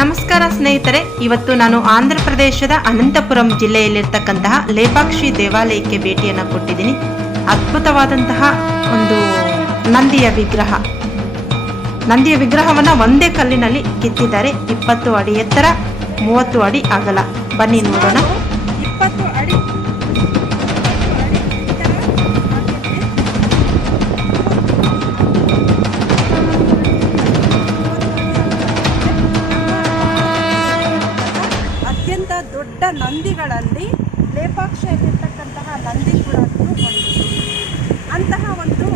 ನಮಸ್ಕಾರ ಸ್ನೇಹಿತರೆ, ಇವತ್ತು ನಾನು ಆಂಧ್ರ ಪ್ರದೇಶದ ಅನಂತಪುರಂ ಜಿಲ್ಲೆಯಲ್ಲಿರ್ತಕ್ಕಂತಹ ಲೇಪಾಕ್ಷಿ ದೇವಾಲಯಕ್ಕೆ ಭೇಟಿಯನ್ನು ಕೊಟ್ಟಿದ್ದೀನಿ. ಅದ್ಭುತವಾದಂತಹ ಒಂದು ನಂದಿಯ ವಿಗ್ರಹವನ್ನು ಒಂದೇ ಕಲ್ಲಿನಲ್ಲಿ ಕೆತ್ತಿದ್ದಾರೆ. 20 ಅಡಿ ಎತ್ತರ, 30 ಅಡಿ ಅಗಲ. ಬನ್ನಿ ನೋಡೋಣ. 20 ಅಡಿ ಅತ್ಯಂತ ದೊಡ್ಡ ನಂದಿಗಳಲ್ಲಿ ಲೇಪಾಕ್ಷಿಯಲ್ಲಿರ್ತಕ್ಕಂತಹ ನಂದಿ ಕೂಡ ಒಂದು. ಅಂತಹ ಒಂದು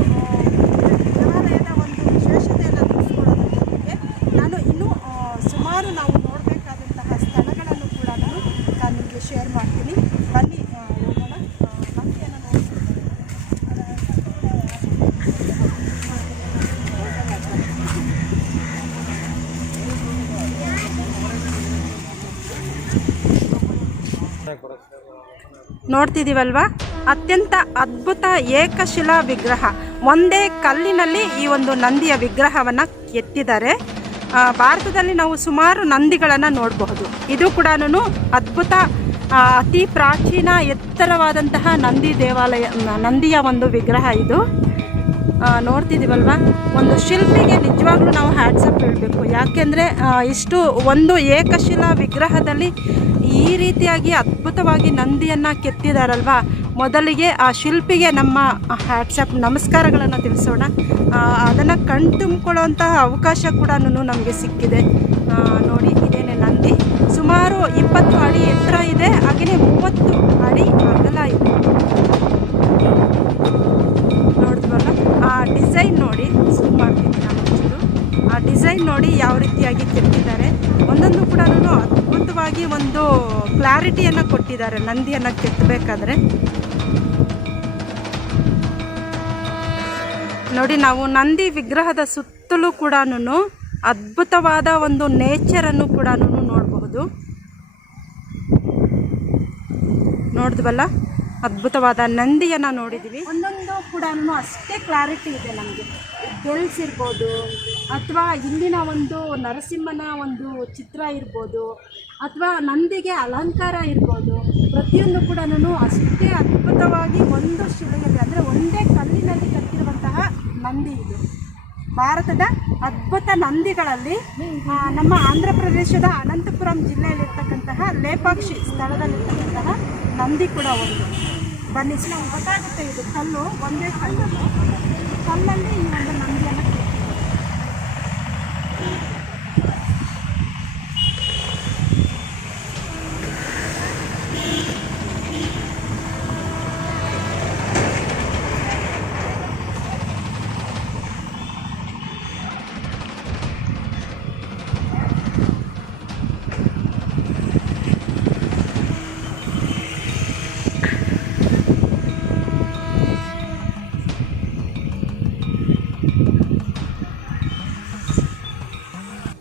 ದೇವಾಲಯದ ಒಂದು ವಿಶೇಷತೆಯನ್ನು ತಿಳಿಸ್ಕೊಡೋದಕ್ಕೆ ನಾನು ಇನ್ನೂ ಸುಮಾರು ನಾವು ನೋಡಬೇಕಾದಂತಹ ಸ್ಥಳಗಳನ್ನು ಕೂಡ ನಾನು ನಿಮಗೆ ಶೇರ್ ಮಾಡ್ತೀನಿ. ಬನ್ನಿ ಹೋಗೋಣ. ನಂದಿಯನ್ನು ನೋಡ್ತಿದ್ದೀವಲ್ವಾ, ಅತ್ಯಂತ ಅದ್ಭುತ ಏಕಶಿಲಾ ವಿಗ್ರಹ. ಒಂದೇ ಕಲ್ಲಿನಲ್ಲಿ ಈ ಒಂದು ನಂದಿಯ ವಿಗ್ರಹವನ್ನು ಕೆತ್ತಿದ್ದಾರೆ. ಭಾರತದಲ್ಲಿ ನಾವು ಸುಮಾರು ನಂದಿಗಳನ್ನು ನೋಡಬಹುದು. ಇದು ಕೂಡ ಅದ್ಭುತ, ಅತಿ ಪ್ರಾಚೀನ ಎತ್ತರವಾದಂತಹ ನಂದಿಯ ಒಂದು ವಿಗ್ರಹ ಇದು. ನೋಡ್ತಿದ್ದೀವಲ್ವ, ಒಂದು ಶಿಲ್ಪಿಗೆ ನಿಜವಾಗ್ಲೂ ನಾವು ಹ್ಯಾಟ್ಸಪ್ ಹೇಳಬೇಕು. ಯಾಕೆಂದರೆ ಇಷ್ಟು ಒಂದು ಏಕಶಿಲಾ ವಿಗ್ರಹದಲ್ಲಿ ಈ ರೀತಿಯಾಗಿ ಅದ್ಭುತವಾಗಿ ನಂದಿಯನ್ನು ಕೆತ್ತಿದಾರಲ್ವ. ಮೊದಲಿಗೆ ಆ ಶಿಲ್ಪಿಗೆ ನಮ್ಮ ಹ್ಯಾಟ್ಸಪ್ ನಮಸ್ಕಾರಗಳನ್ನು ತಿಳಿಸೋಣ. ಅದನ್ನು ಕಣ್ತುಂಬಿಕೊಳ್ಳುವಂತಹ ಅವಕಾಶ ಕೂಡ ನಮಗೆ ಸಿಕ್ಕಿದೆ. ನೋಡಿ, ಇದೇನೆ ನಂದಿ. ಸುಮಾರು 20 ಅಡಿ ಎತ್ತರ ಇದೆ, ಹಾಗೆಯೇ 30 ಅಡಿ ಅಗಲ ಇದೆ. ನೋಡಿದ್ವಲ್ಲ, ಆ ಡಿಸೈನ್ ನೋಡಿ, ಜೂಮ್ ಮಾಡ್ತೀನಿ ನಾನು ಒಂಚೂರು. ಆ ಡಿಸೈನ್ ನೋಡಿ ಯಾವ ರೀತಿಯಾಗಿ ಕೆತ್ತಿದ್ದಾರೆ. ಒಂದೊಂದು ಕೂಡ ಅದ್ಭುತವಾಗಿ ಒಂದು ಕ್ಲಾರಿಟಿಯನ್ನು ಕೊಟ್ಟಿದ್ದಾರೆ ನಂದಿಯನ್ನು ಕೆತ್ತಬೇಕಾದ್ರೆ. ನೋಡಿ, ನಾವು ನಂದಿ ವಿಗ್ರಹದ ಸುತ್ತಲೂ ಕೂಡ ಅದ್ಭುತವಾದ ಒಂದು ನೇಚರನ್ನು ಕೂಡ ನೋಡಬಹುದು. ನೋಡಿದ್ವಲ್ಲ, ಅದ್ಭುತವಾದ ನಂದಿಯನ್ನು ನೋಡಿದ್ದೀವಿ. ಒಂದೊಂದು ಕೂಡ ಅಷ್ಟೇ ಕ್ಲಾರಿಟಿ ಇದೆ ನಮಗೆ. ಬೆಲ್ಸ್ ಇರ್ಬೋದು, ಅಥವಾ ಇಲ್ಲಿನ ಒಂದು ನರಸಿಂಹನ ಒಂದು ಚಿತ್ರ ಇರ್ಬೋದು, ಅಥವಾ ನಂದಿಗೆ ಅಲಂಕಾರ ಇರ್ಬೋದು, ಪ್ರತಿಯೊಂದು ಕೂಡ ಅಷ್ಟೇ ಅದ್ಭುತವಾಗಿ ಒಂದು ಶಿಲೆಯಲ್ಲಿ, ಅಂದರೆ ಒಂದೇ ಕಲ್ಲಿನಲ್ಲಿ ಕಟ್ಟಿರುವಂತಹ ನಂದಿ ಇದು. ಭಾರತದ ಅದ್ಭುತ ನಂದಿಗಳಲ್ಲಿ ನಮ್ಮ ಆಂಧ್ರ ಪ್ರದೇಶದ ಅನಂತಪುರಂ ಜಿಲ್ಲೆಯಲ್ಲಿರ್ತಕ್ಕಂತಹ ಲೇಪಾಕ್ಷಿ ಸ್ಥಳದಲ್ಲಿರ್ತಕ್ಕಂತಹ ನಂದಿ ಕೂಡ ಒಂದು. ಬನ್ನಿ, ನಮ್ಗೆ ಗೊತ್ತಾಗುತ್ತೆ. ಇದು ಕಲ್ಲು, ಒಂದೇ ಕಲ್ಲಲ್ಲಿ ಈ ಒಂದು ನಂದಿಯನ್ನು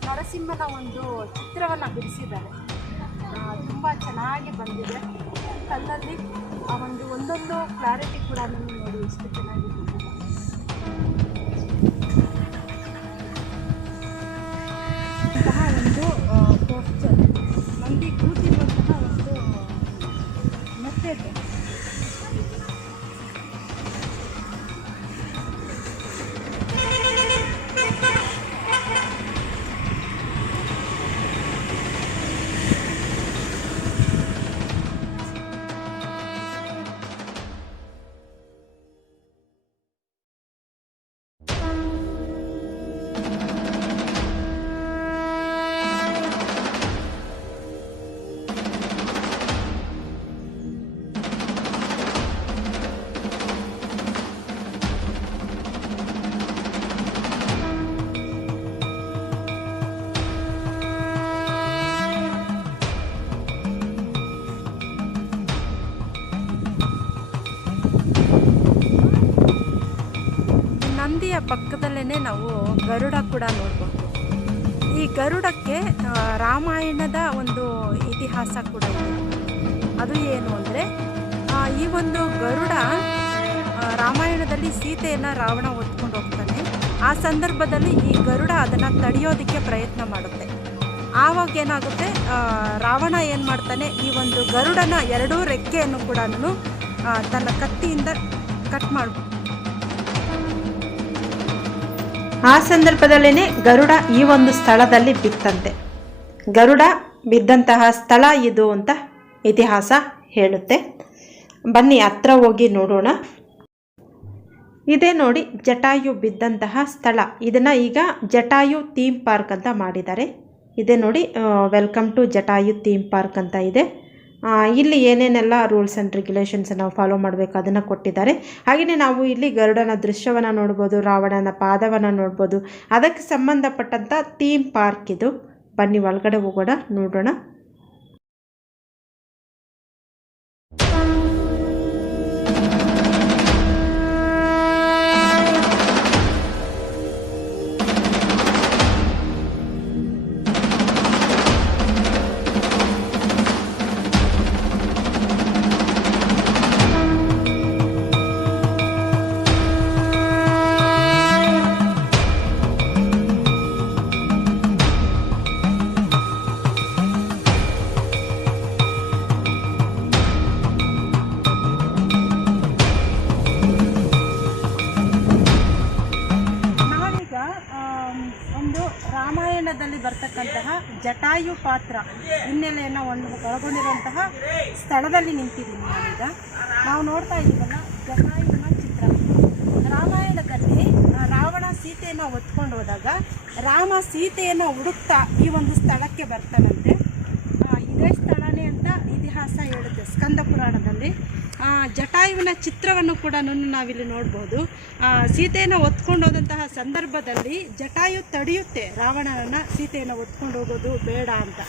ನರಸಿಂಹನ ಒಂದು ಚಿತ್ರವನ್ನು ಬಿಡಿಸಿದ್ದಾರೆ. ತುಂಬ ಚೆನ್ನಾಗಿ ಬಂದಿದೆ ಕಲ್ಲಲ್ಲಿ. ಆ ಒಂದೊಂದು ಕ್ಲಾರಿಟಿ ಕೂಡ ನೋಡಿ ಎಷ್ಟು ಚೆನ್ನಾಗಿದೆ. ಅಂತಹ ಒಂದು ಪೋಸ್ಚರ್, ನಂದಿ ಕೂತಿರುವಂತಹ ಒಂದು ಮೆಥಡ್. ನಂದಿಯ ಪಕ್ಕದಲ್ಲೇ ನಾವು ಗರುಡ ಕೂಡ ನೋಡ್ಬೋದು. ಈ ಗರುಡಕ್ಕೆ ರಾಮಾಯಣದ ಒಂದು ಇತಿಹಾಸ ಕೂಡ ಇದೆ. ಅದು ಏನು ಅಂದರೆ, ಈ ಒಂದು ಗರುಡ ರಾಮಾಯಣದಲ್ಲಿ ಸೀತೆಯನ್ನು ರಾವಣ ಹೊತ್ಕೊಂಡು ಹೋಗ್ತಾನೆ. ಆ ಸಂದರ್ಭದಲ್ಲಿ ಈ ಗರುಡ ಅದನ್ನು ತಡೆಯೋದಕ್ಕೆ ಪ್ರಯತ್ನ ಮಾಡುತ್ತೆ. ಆವಾಗ ಏನಾಗುತ್ತೆ, ರಾವಣ ಏನು ಮಾಡ್ತಾನೆ, ಈ ಒಂದು ಗರುಡನ ಎರಡೂ ರೆಕ್ಕೆಯನ್ನು ಕೂಡ ತನ್ನ ಕತ್ತಿಯಿಂದ ಕಟ್ ಮಾಡ್ಬೋದು. ಆ ಸಂದರ್ಭದಲ್ಲೇ ಗರುಡ ಈ ಒಂದು ಸ್ಥಳದಲ್ಲಿ ಬಿತ್ತಂತೆ. ಗರುಡ ಬಿದ್ದಂತಹ ಸ್ಥಳ ಇದು ಅಂತ ಇತಿಹಾಸ ಹೇಳುತ್ತೆ. ಬನ್ನಿ ಹತ್ರ ಹೋಗಿ ನೋಡೋಣ. ಇದೇ ನೋಡಿ ಜಟಾಯು ಬಿದ್ದಂತಹ ಸ್ಥಳ. ಇದನ್ನು ಈಗ ಜಟಾಯು ಥೀಮ್ ಪಾರ್ಕ್ ಅಂತ ಮಾಡಿದ್ದಾರೆ. ಇದೇ ನೋಡಿ welcome to Jatayu theme park ಅಂತ ಇದೆ. ಇಲ್ಲಿ ಏನೇನೆಲ್ಲ ರೂಲ್ಸ್ ಆ್ಯಂಡ್ ರೆಗ್ಯುಲೇಷನ್ಸ್ ನಾವು ಫಾಲೋ ಮಾಡಬೇಕು ಅದನ್ನು ಕೊಟ್ಟಿದ್ದಾರೆ. ಹಾಗೆಯೇ ನಾವು ಇಲ್ಲಿ ಗರುಡನ ದೃಶ್ಯವನ್ನು ನೋಡ್ಬೋದು, ರಾವಣನ ಪಾದವನ್ನು ನೋಡ್ಬೋದು. ಅದಕ್ಕೆ ಸಂಬಂಧಪಟ್ಟಂಥ ಥೀಮ್ ಪಾರ್ಕ್ ಇದು. ಬನ್ನಿ ಒಳಗಡೆ ಹೋಗೋಣ, ನೋಡೋಣ. ರಾಮಾಯಣದಲ್ಲಿ ಬರ್ತಕ್ಕಂತಹ ಜಟಾಯು ಪಾತ್ರ ಹಿನ್ನೆಲೆಯನ್ನು ಒಳಗೊಂಡಿರುವಂತಹ ಸ್ಥಳದಲ್ಲಿ ನಿಂತಿದ್ದೀನಿ ನಾವೀಗ. ನಾವು ನೋಡ್ತಾ ಇದ್ದೀವಲ್ಲ ಜಟಾಯುವಿನ ಚಿತ್ರ. ರಾಮಾಯಣದಲ್ಲಿ ರಾವಣ ಸೀತೆಯನ್ನು ಹೊತ್ಕೊಂಡು ಹೋದಾಗ ರಾಮ ಸೀತೆಯನ್ನು ಹುಡುಕ್ತಾ ಈ ಒಂದು ಸ್ಥಳಕ್ಕೆ ಬರ್ತಾನಂತೆ. ಇದೇ ಸ್ಥಳನೇ ಅಂತ ಇತಿಹಾಸ ಹೇಳುತ್ತೆ ಸ್ಕಂದ ಪುರಾಣದಲ್ಲಿ. ಜಟಾಯುವಿನ ಚಿತ್ರವನ್ನು ಕೂಡ ನಾವಿಲ್ಲಿ ನೋಡ್ಬೋದು. ಸೀತೆಯನ್ನು ಹೊತ್ಕೊಂಡು ಹೋದಂತಹ ಸಂದರ್ಭದಲ್ಲಿ ಜಟಾಯು ತಡೆಯುತ್ತೆ ರಾವಣನನ್ನು, ಸೀತೆಯನ್ನು ಹೊತ್ಕೊಂಡು ಹೋಗೋದು ಬೇಡ ಅಂತ.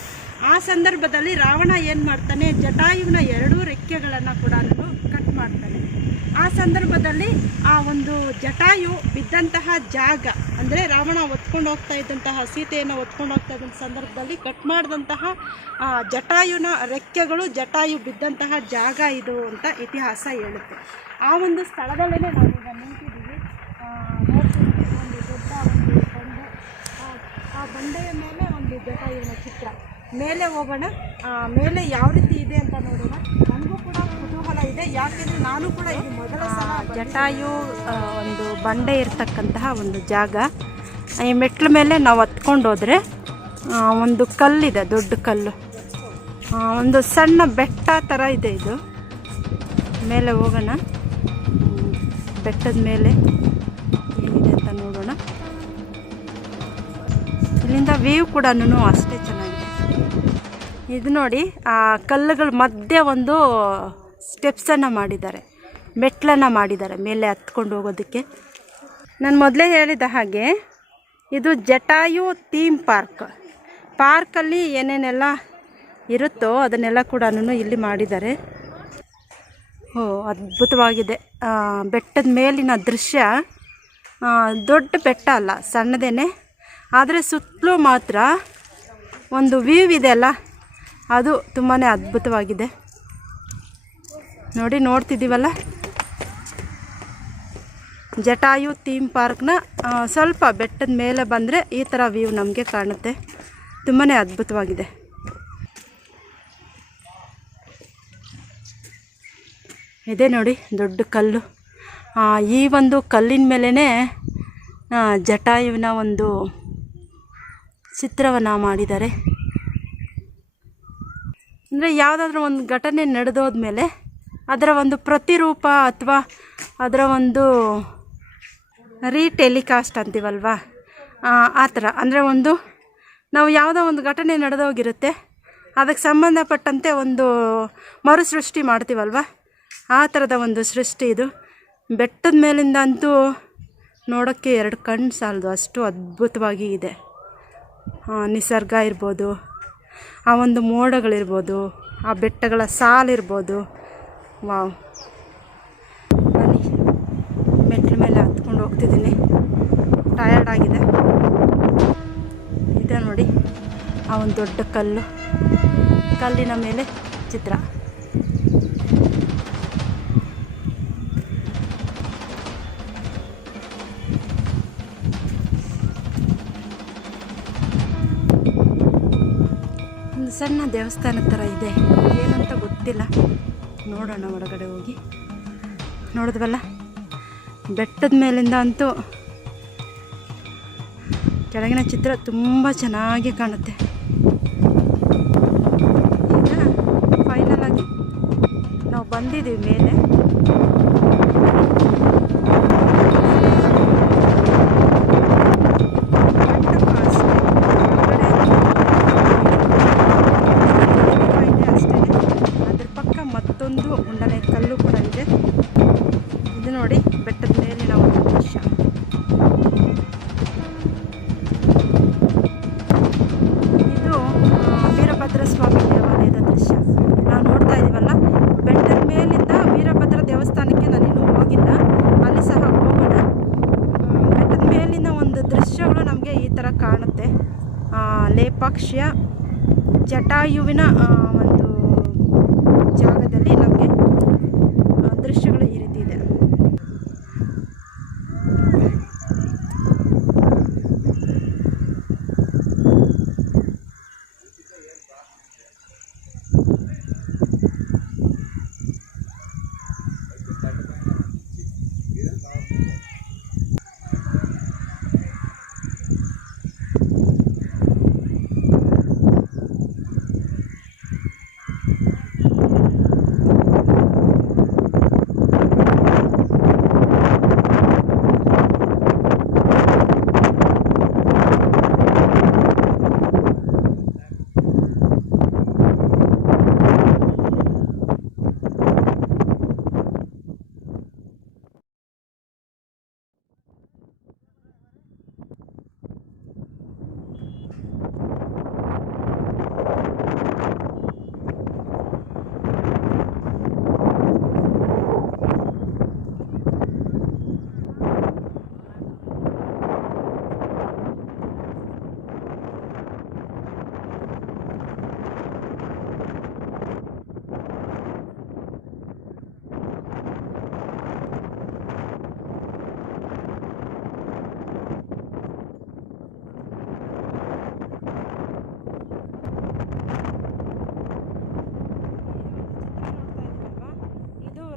ಆ ಸಂದರ್ಭದಲ್ಲಿ ರಾವಣ ಏನು ಮಾಡ್ತಾನೆ, ಜಟಾಯುವಿನ ಎರಡೂ ರೆಕ್ಕೆಗಳನ್ನು ಕೂಡ ಕಟ್ ಮಾಡ್ತಾನೆ. ಆ ಸಂದರ್ಭದಲ್ಲಿ ಆ ಒಂದು ಜಟಾಯು ಬಿದ್ದಂತಹ ಜಾಗ, ಅಂದರೆ ರಾವಣ ಹೊತ್ಕೊಂಡು ಹೋಗ್ತಾ ಇದ್ದಂತಹ ಸೀತೆಯನ್ನು ಹೊತ್ಕೊಂಡು ಹೋಗ್ತಾ ಇದ್ದಂಥ ಸಂದರ್ಭದಲ್ಲಿ ಕಟ್ ಮಾಡಿದಂತಹ ಜಟಾಯುನ ರೆಕ್ಕೆಗಳು ಜಟಾಯು ಬಿದ್ದಂತಹ ಜಾಗ ಇದು ಅಂತ ಇತಿಹಾಸ ಹೇಳುತ್ತೆ. ಆ ಒಂದು ಸ್ಥಳದಲ್ಲೇ ನಾವೀಗ ನಿಂತಿದ್ದೀವಿ. ನೋಡ್ತಿದ್ದೀವಿ ಒಂದು ದೊಡ್ಡ ಒಂದು ಬಂಡೆ. ಆ ಬಂಡೆಯ ಮೇಲೆ ಒಂದು ಜಟಾಯುವಿನ ಚಿತ್ರ. ಮೇಲೆ ಹೋಗೋಣ, ಮೇಲೆ ಯಾವ ರೀತಿ ಇದೆ ಅಂತ ನೋಡೋಣ. ನನಗೂ ಕೂಡ ಕುತೂಹಲ ಇದೆ, ಯಾಕೆಂದರೆ ನಾನು ಕೂಡ ಇದು ಮೊದಲ ಸಲ. ಜಟಾಯು ಒಂದು ಬಂಡೆ ಇರ್ತಕ್ಕಂತಹ ಒಂದು ಜಾಗ. ಈ ಮೆಟ್ಲ ಮೇಲೆ ನಾವು ಹತ್ಕೊಂಡು ಹೋದರೆ ಒಂದು ಕಲ್ಲಿದೆ, ದೊಡ್ಡ ಕಲ್ಲು, ಒಂದು ಸಣ್ಣ ಬೆಟ್ಟ ಥರ ಇದೆ. ಇದು ಮೇಲೆ ಹೋಗೋಣ, ಬೆಟ್ಟದ ಮೇಲೆ ಏನಿದೆ ಅಂತ ನೋಡೋಣ. ಇಲ್ಲಿಂದ ವ್ಯೂ ಕೂಡ ಅಷ್ಟೇ ಚೆನ್ನಾಗಿದೆ. ಇದು ನೋಡಿ, ಆ ಕಲ್ಲುಗಳ ಮಧ್ಯೆ ಒಂದು ಸ್ಟೆಪ್ಸನ್ನು ಮಾಡಿದ್ದಾರೆ, ಮೆಟ್ಲನ್ನು ಮಾಡಿದ್ದಾರೆ ಮೇಲೆ ಹತ್ಕೊಂಡು ಹೋಗೋದಕ್ಕೆ. ನಾನು ಮೊದಲೇ ಹೇಳಿದ ಹಾಗೆ ಇದು ಜಟಾಯು ಥೀಮ್ ಪಾರ್ಕ್. ಪಾರ್ಕಲ್ಲಿ ಏನೇನೆಲ್ಲ ಇರುತ್ತೋ ಅದನ್ನೆಲ್ಲ ಕೂಡ ಇಲ್ಲಿ ಮಾಡಿದ್ದಾರೆ. ಅದ್ಭುತವಾಗಿದೆ. ಬೆಟ್ಟದ ಮೇಲಿನ ದೃಶ್ಯ. ದೊಡ್ಡ ಬೆಟ್ಟ ಅಲ್ಲ, ಸಣ್ಣದೇನೆ, ಆದರೆ ಸುತ್ತಲೂ ಮಾತ್ರ ಒಂದು ವ್ಯೂ ಇದೆಯಲ್ಲ, ಅದು ತುಂಬಾ ಅದ್ಭುತವಾಗಿದೆ. ನೋಡ್ತಿದ್ದೀವಲ್ಲ, ಜಟಾಯು ಥೀಮ್ ಪಾರ್ಕ್ನ ಸ್ವಲ್ಪ ಬೆಟ್ಟದ ಮೇಲೆ ಬಂದರೆ ಈ ಥರ ವ್ಯೂ ನಮಗೆ ಕಾಣುತ್ತೆ. ತುಂಬಾ ಅದ್ಭುತವಾಗಿದೆ. ಇದೆ ನೋಡಿ ದೊಡ್ಡ ಕಲ್ಲು. ಈ ಒಂದು ಕಲ್ಲಿನ ಮೇಲೇ ಜಟಾಯುವಿನ ಒಂದು ಚಿತ್ರವನ್ನು ಮಾಡಿದ್ದಾರೆ. ಅಂದರೆ ಯಾವುದಾದ್ರೂ ಒಂದು ಘಟನೆ ನಡೆದೋದ್ಮೇಲೆ ಅದರ ಒಂದು ಪ್ರತಿರೂಪ ಅಥವಾ ಅದರ ಒಂದು ಟೆಲಿಕಾಸ್ಟ್ ಅಂತೀವಲ್ವ, ಆ ಥರ. ಅಂದರೆ ನಾವು ಯಾವುದೋ ಒಂದು ಘಟನೆ ನಡೆದೋಗಿರುತ್ತೆ, ಅದಕ್ಕೆ ಸಂಬಂಧಪಟ್ಟಂತೆ ಒಂದು ಮರುಸೃಷ್ಟಿ ಮಾಡ್ತೀವಲ್ವ, ಆ ಥರದ ಒಂದು ಸೃಷ್ಟಿ ಇದು. ಬೆಟ್ಟದ ಮೇಲಿಂದ ಅಂತೂ ನೋಡೋಕ್ಕೆ ಎರಡು ಕಣ್ಣು ಸಾಲದು, ಅಷ್ಟು ಅದ್ಭುತವಾಗಿ ಇದೆ. ನಿಸರ್ಗ ಇರ್ಬೋದು, ಆ ಒಂದು ಮೋಡಗಳಿರ್ಬೋದು, ಆ ಬೆಟ್ಟಗಳ ಸಾಲಿರ್ಬೋದು. ವಾವ್. ಬನ್ನಿ, ಮೆಟ್ಲ ಮೇಲೆ ಹತ್ಕೊಂಡು ಹೋಗ್ತಿದ್ದೀನಿ, ಟಯರ್ಡ್ ಆಗಿದೆ. ಇದೆ ನೋಡಿ ಆ ಒಂದು ದೊಡ್ಡ ಕಲ್ಲಿನ ಮೇಲೆ ಚಿತ್ರ. ಸಣ್ಣ ದೇವಸ್ಥಾನ ಥರ ಇದೆ, ಏನಂತ ಗೊತ್ತಿಲ್ಲ. ನೋಡೋಣ ಒಳಗಡೆ ಹೋಗಿ. ನೋಡಿದ್ವಲ್ಲ, ಬೆಟ್ಟದ ಮೇಲಿಂದ ಅಂತೂ ಕೆಳಗಿನ ಚಿತ್ರ ತುಂಬ ಚೆನ್ನಾಗಿ ಕಾಣುತ್ತೆ. ಈಗ ಫೈನಲ್ ಆಗಿ ನಾವು ಬಂದಿದ್ದೀವಿ ಮೇಲೆ. ಅದ್ರ ಪಕ್ಕ ಮತ್ತೊಂದು ಉಂಡನೆ ಕಲ್ಲು ಕೂಡ ಇದೆ. ಇದು ನೋಡಿ ಬೆಟ್ಟದ ಮೇಲಿನ ಒಂದು ದೃಶ್ಯ. ಇದು ವೀರಭದ್ರ ಸ್ವಾಮಿ ದೇವಾಲಯದ ದೃಶ್ಯ ನಾವು ನೋಡ್ತಾ ಇದ್ದೀವಲ್ಲ. ಬೆಟ್ಟದ ಮೇಲಿಂದ ವೀರಭದ್ರ ದೇವಸ್ಥಾನಕ್ಕೆ ನಾನಿನ್ನೂ ಹೋಗಿಲ್ಲ, ಅಲ್ಲಿ ಸಹ ಹೋಗೋಣ. ಬೆಟ್ಟದ ಮೇಲಿನ ಒಂದು ದೃಶ್ಯಗಳು ನಮಗೆ ಈ ಥರ ಕಾಣುತ್ತೆ. ಲೇಪಾಕ್ಷಿಯ ಜಟಾಯುವಿನ ಒಂದು ಜಾಗದಲ್ಲಿ ನಮಗೆ ದೃಶ್ಯಗಳು ಈ ರೀತಿ ಇದೆ.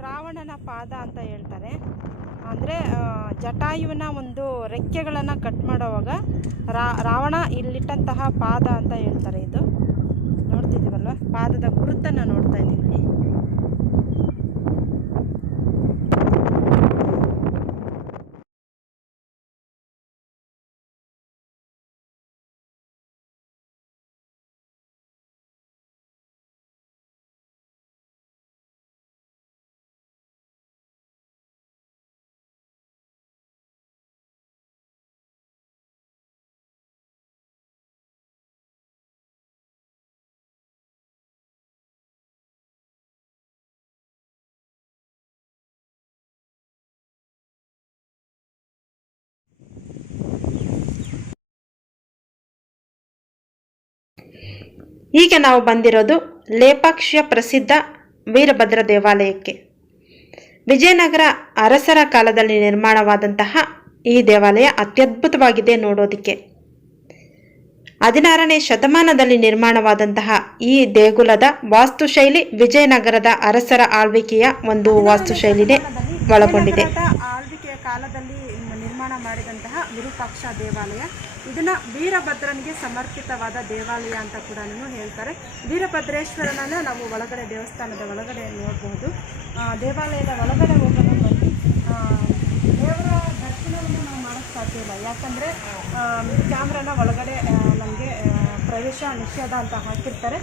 ರಾವಣನ ಪಾದ ಅಂತ ಹೇಳ್ತಾರೆ. ಅಂದರೆ ಜಟಾಯುವಿನ ಒಂದು ರೆಕ್ಕೆಗಳನ್ನು ಕಟ್ ಮಾಡುವಾಗ ರಾವಣ ಇಲ್ಲಿಟ್ಟಂತಹ ಪಾದ ಅಂತ ಹೇಳ್ತಾರೆ. ಇದು ನೋಡ್ತಿದ್ದೀವಲ್ವ, ಪಾದದ ಗುರುತನ್ನು ನೋಡ್ತಾ ಇದ್ದೀವಿ. ಈಗ ನಾವು ಬಂದಿರೋದು ಲೇಪಾಕ್ಷಿಯ ಪ್ರಸಿದ್ಧ ವೀರಭದ್ರ ದೇವಾಲಯಕ್ಕೆ. ವಿಜಯನಗರ ಅರಸರ ಕಾಲದಲ್ಲಿ ನಿರ್ಮಾಣವಾದಂತಹ ಈ ದೇವಾಲಯ ಅತ್ಯದ್ಭುತವಾಗಿದೆ ನೋಡೋದಕ್ಕೆ. 16ನೇ ಶತಮಾನದಲ್ಲಿ ನಿರ್ಮಾಣವಾದಂತಹ ಈ ದೇಗುಲದ ವಾಸ್ತುಶೈಲಿ ವಿಜಯನಗರದ ಅರಸರ ಆಳ್ವಿಕೆಯ ಒಂದು ವಾಸ್ತುಶೈಲಿನೇ ಒಳಗೊಂಡಿದೆ. ಆಳ್ವಿಕೆಯ ಕಾಲದಲ್ಲಿ ನಿರ್ಮಾಣ ಮಾಡಿದಂತಹ ವಿರೂಪಾಕ್ಷ ದೇವಾಲಯ. ಇದನ್ನ ವೀರಭದ್ರನಿಗೆ ಸಮರ್ಪಿತವಾದ ದೇವಾಲಯ ಅಂತ ಕೂಡ ಹೇಳ್ತಾರೆ. ವೀರಭದ್ರೇಶ್ವರನನ್ನು ನಾವು ಒಳಗಡೆ ದೇವಸ್ಥಾನದ ಒಳಗಡೆ ನೋಡಬಹುದು. ದೇವಾಲಯದ ಒಳಗಡೆ ಹೋಗೋಣ ಬನ್ನಿ. ದೇವರ ದರ್ಶನವನ್ನು ನಾವು ಮಾಡೋಕ್ಕೆ ಸಾಧ್ಯ ಇಲ್ಲ, ಯಾಕಂದರೆ ಕ್ಯಾಮ್ರಾನ ಒಳಗಡೆ ನಮಗೆ ಪ್ರವೇಶ ನಿಷೇಧ ಅಂತ ಹಾಕಿರ್ತಾರೆ.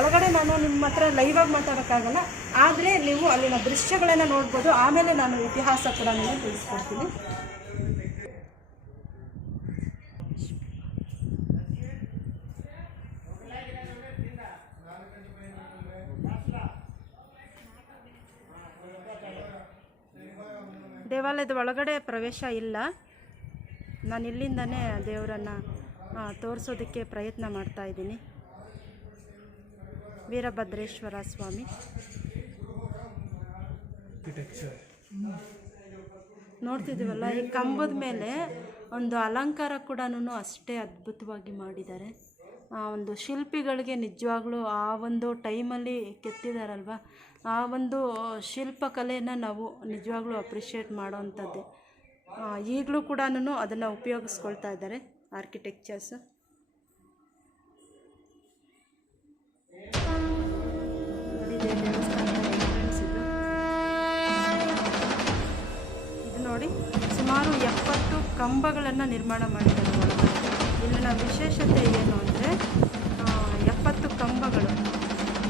ಒಳಗಡೆ ನಾನು ನಿಮ್ಮ ಹತ್ರ ಲೈವಾಗಿ ಮಾತಾಡೋಕ್ಕಾಗಲ್ಲ, ಆದರೆ ನೀವು ಅಲ್ಲಿನ ದೃಶ್ಯಗಳನ್ನು ನೋಡ್ಬೋದು. ಆಮೇಲೆ ನಾನು ಇತಿಹಾಸ ಕೂಡ ನಿಮಗೆ ತಿಳಿಸ್ಕೊಡ್ತೀನಿ. ದೇವಾಲಯದ ಒಳಗಡೆ ಪ್ರವೇಶ ಇಲ್ಲ. ನಾನು ಇಲ್ಲಿಂದನೇ ದೇವರನ್ನು ತೋರಿಸೋದಕ್ಕೆ ಪ್ರಯತ್ನ ಮಾಡ್ತಾ ಇದ್ದೀನಿ. ವೀರಭದ್ರೇಶ್ವರ ಸ್ವಾಮಿ ನೋಡ್ತಿದ್ದೀವಲ್ಲ, ಈ ಕಂಬದ ಮೇಲೆ ಒಂದು ಅಲಂಕಾರ ಕೂಡ ಅಷ್ಟೇ ಅದ್ಭುತವಾಗಿ ಮಾಡಿದ್ದಾರೆ. ಒಂದು ಶಿಲ್ಪಿಗಳಿಗೆ ನಿಜವಾಗ್ಲೂ ಆ ಒಂದು ಟೈಮಲ್ಲಿ ಕೆತ್ತಿದಾರಲ್ವ, ಆ ಒಂದು ಶಿಲ್ಪಕಲೆಯನ್ನು ನಾವು ನಿಜವಾಗ್ಲೂ ಅಪ್ರಿಷಿಯೇಟ್ ಮಾಡೋವಂಥದ್ದೇ. ಈಗಲೂ ಕೂಡ ಅದನ್ನು ಉಪಯೋಗಿಸ್ಕೊಳ್ತಾ ಇದ್ದಾರೆ ಆರ್ಕಿಟೆಕ್ಚರ್ಸ್. ಇದು ನೋಡಿ, ಸುಮಾರು 70 ಕಂಬಗಳನ್ನು ನಿರ್ಮಾಣ ಮಾಡಿದ್ದಾರೆ ಒಳಗಡೆ. ಇಲ್ಲಿನ ವಿಶೇಷತೆ ಏನು ಅಂದರೆ 70 ಕಂಬಗಳು.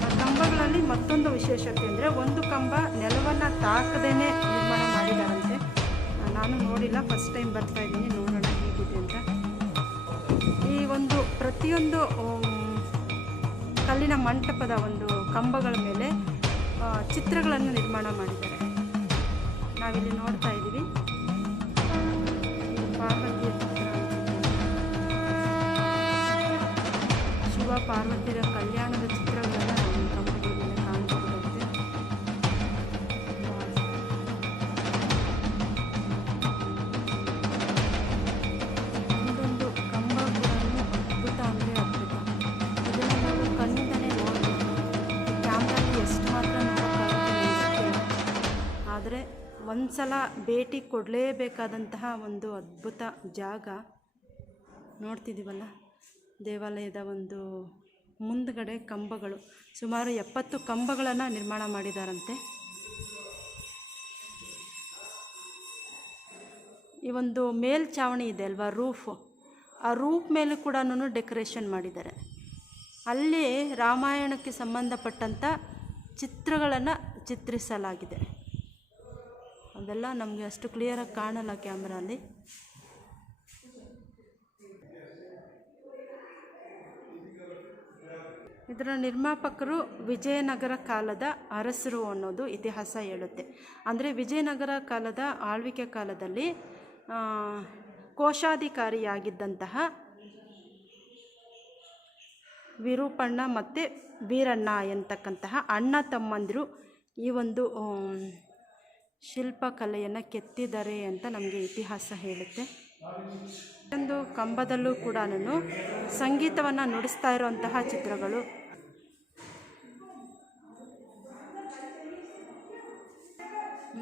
ಆ ಕಂಬಗಳಲ್ಲಿ ಮತ್ತೊಂದು ವಿಶೇಷತೆ ಅಂದರೆ ಒಂದು ಕಂಬ ನೆಲವನ್ನು ತಾಕದೇ ನಿರ್ಮಾಣ ಮಾಡಿದಾರಂತೆ. ನಾನು ನೋಡಿಲ್ಲ, ಫಸ್ಟ್ ಟೈಮ್ ಬರ್ತಾ ಇದ್ದೀನಿ, ನೋಡೋಣ ಹೇಗಿದೆ ಅಂತ. ಈ ಒಂದು ಪ್ರತಿಯೊಂದು ಕಲ್ಲಿನ ಮಂಟಪದ ಒಂದು ಕಂಬಗಳ ಮೇಲೆ ಚಿತ್ರಗಳನ್ನು ನಿರ್ಮಾಣ ಮಾಡಿದ್ದಾರೆ. ನಾವಿಲ್ಲಿ ನೋಡ್ತಾ ಇದ್ದೀವಿ ಪಾರ್ವತಿಯ ಚಿತ್ರ, ಶಿವ ಪಾರ್ವತಿಯರ ಕಲ್ಯಾಣದ ಚಿತ್ರಗಳನ್ನು ನಾವು ಕಂಬಗಳ ಮೇಲೆ ಕಾಣಬಹುದಾಗಿದೆ. ಒಂದೊಂದು ಕಂಬ ಕೂಡ ಅದ್ಭುತ ಅಂದರೆ ಅದ್ಭುತ. ಇದನ್ನು ನಾವು ಕಣ್ಣಿಂದಲೇ ನೋಡಬೇಕು. ಕ್ಯಾಮ್ರಲ್ಲಿ ಎಷ್ಟು ಮಾತ್ರ ನೋಡೋಕ್ಕಾಗುತ್ತೆ, ಆದರೆ ಒಂದು ಸಲ ಭೇಟಿ ಕೊಡಲೇಬೇಕಾದಂತಹ ಒಂದು ಅದ್ಭುತ ಜಾಗ. ನೋಡ್ತಿದ್ದೀವಲ್ಲ, ದೇವಾಲಯದ ಒಂದು ಮುಂದ್ಗಡೆ ಕಂಬಗಳು, ಸುಮಾರು 70 ಕಂಬಗಳನ್ನು ನಿರ್ಮಾಣ ಮಾಡಿದಾರಂತೆ. ಈ ಒಂದು ಮೇಲ್ಛಾವಣಿ ಇದೆ ಅಲ್ವಾ, ರೂಫು, ಆ ರೂಫ್ ಮೇಲೂ ಕೂಡ ಡೆಕೋರೇಷನ್ ಮಾಡಿದ್ದಾರೆ. ಅಲ್ಲಿ ರಾಮಾಯಣಕ್ಕೆ ಸಂಬಂಧಪಟ್ಟಂಥ ಚಿತ್ರಗಳನ್ನು ಚಿತ್ರಿಸಲಾಗಿದೆ. ಅದೆಲ್ಲ ನಮಗೆ ಅಷ್ಟು ಕ್ಲಿಯರಾಗಿ ಕಾಣಲ್ಲ ಕ್ಯಾಮ್ರಲ್ಲಿ. ಇದರ ನಿರ್ಮಾಪಕರು ವಿಜಯನಗರ ಕಾಲದ ಅರಸರು ಅನ್ನೋದು ಇತಿಹಾಸ ಹೇಳುತ್ತೆ. ಅಂದರೆ ವಿಜಯನಗರ ಕಾಲದ ಆಳ್ವಿಕೆ ಕಾಲದಲ್ಲಿ ಕೋಶಾಧಿಕಾರಿಯಾಗಿದ್ದಂತಹ ವಿರೂಪಣ್ಣ ಮತ್ತು ವೀರಣ್ಣ ಎಂತಕ್ಕಂತಹ ಅಣ್ಣ ತಮ್ಮಂದಿರು ಈ ಒಂದು ಶಿಲ್ಪಕಲೆಯನ್ನು ಕೆತ್ತಿದ್ದಾರೆ ಅಂತ ನಮಗೆ ಇತಿಹಾಸ ಹೇಳುತ್ತೆ. ಒಂದು ಕಂಬದಲ್ಲೂ ಕೂಡ ಸಂಗೀತವನ್ನು ನುಡಿಸ್ತಾ ಇರುವಂತಹ ಚಿತ್ರಗಳು.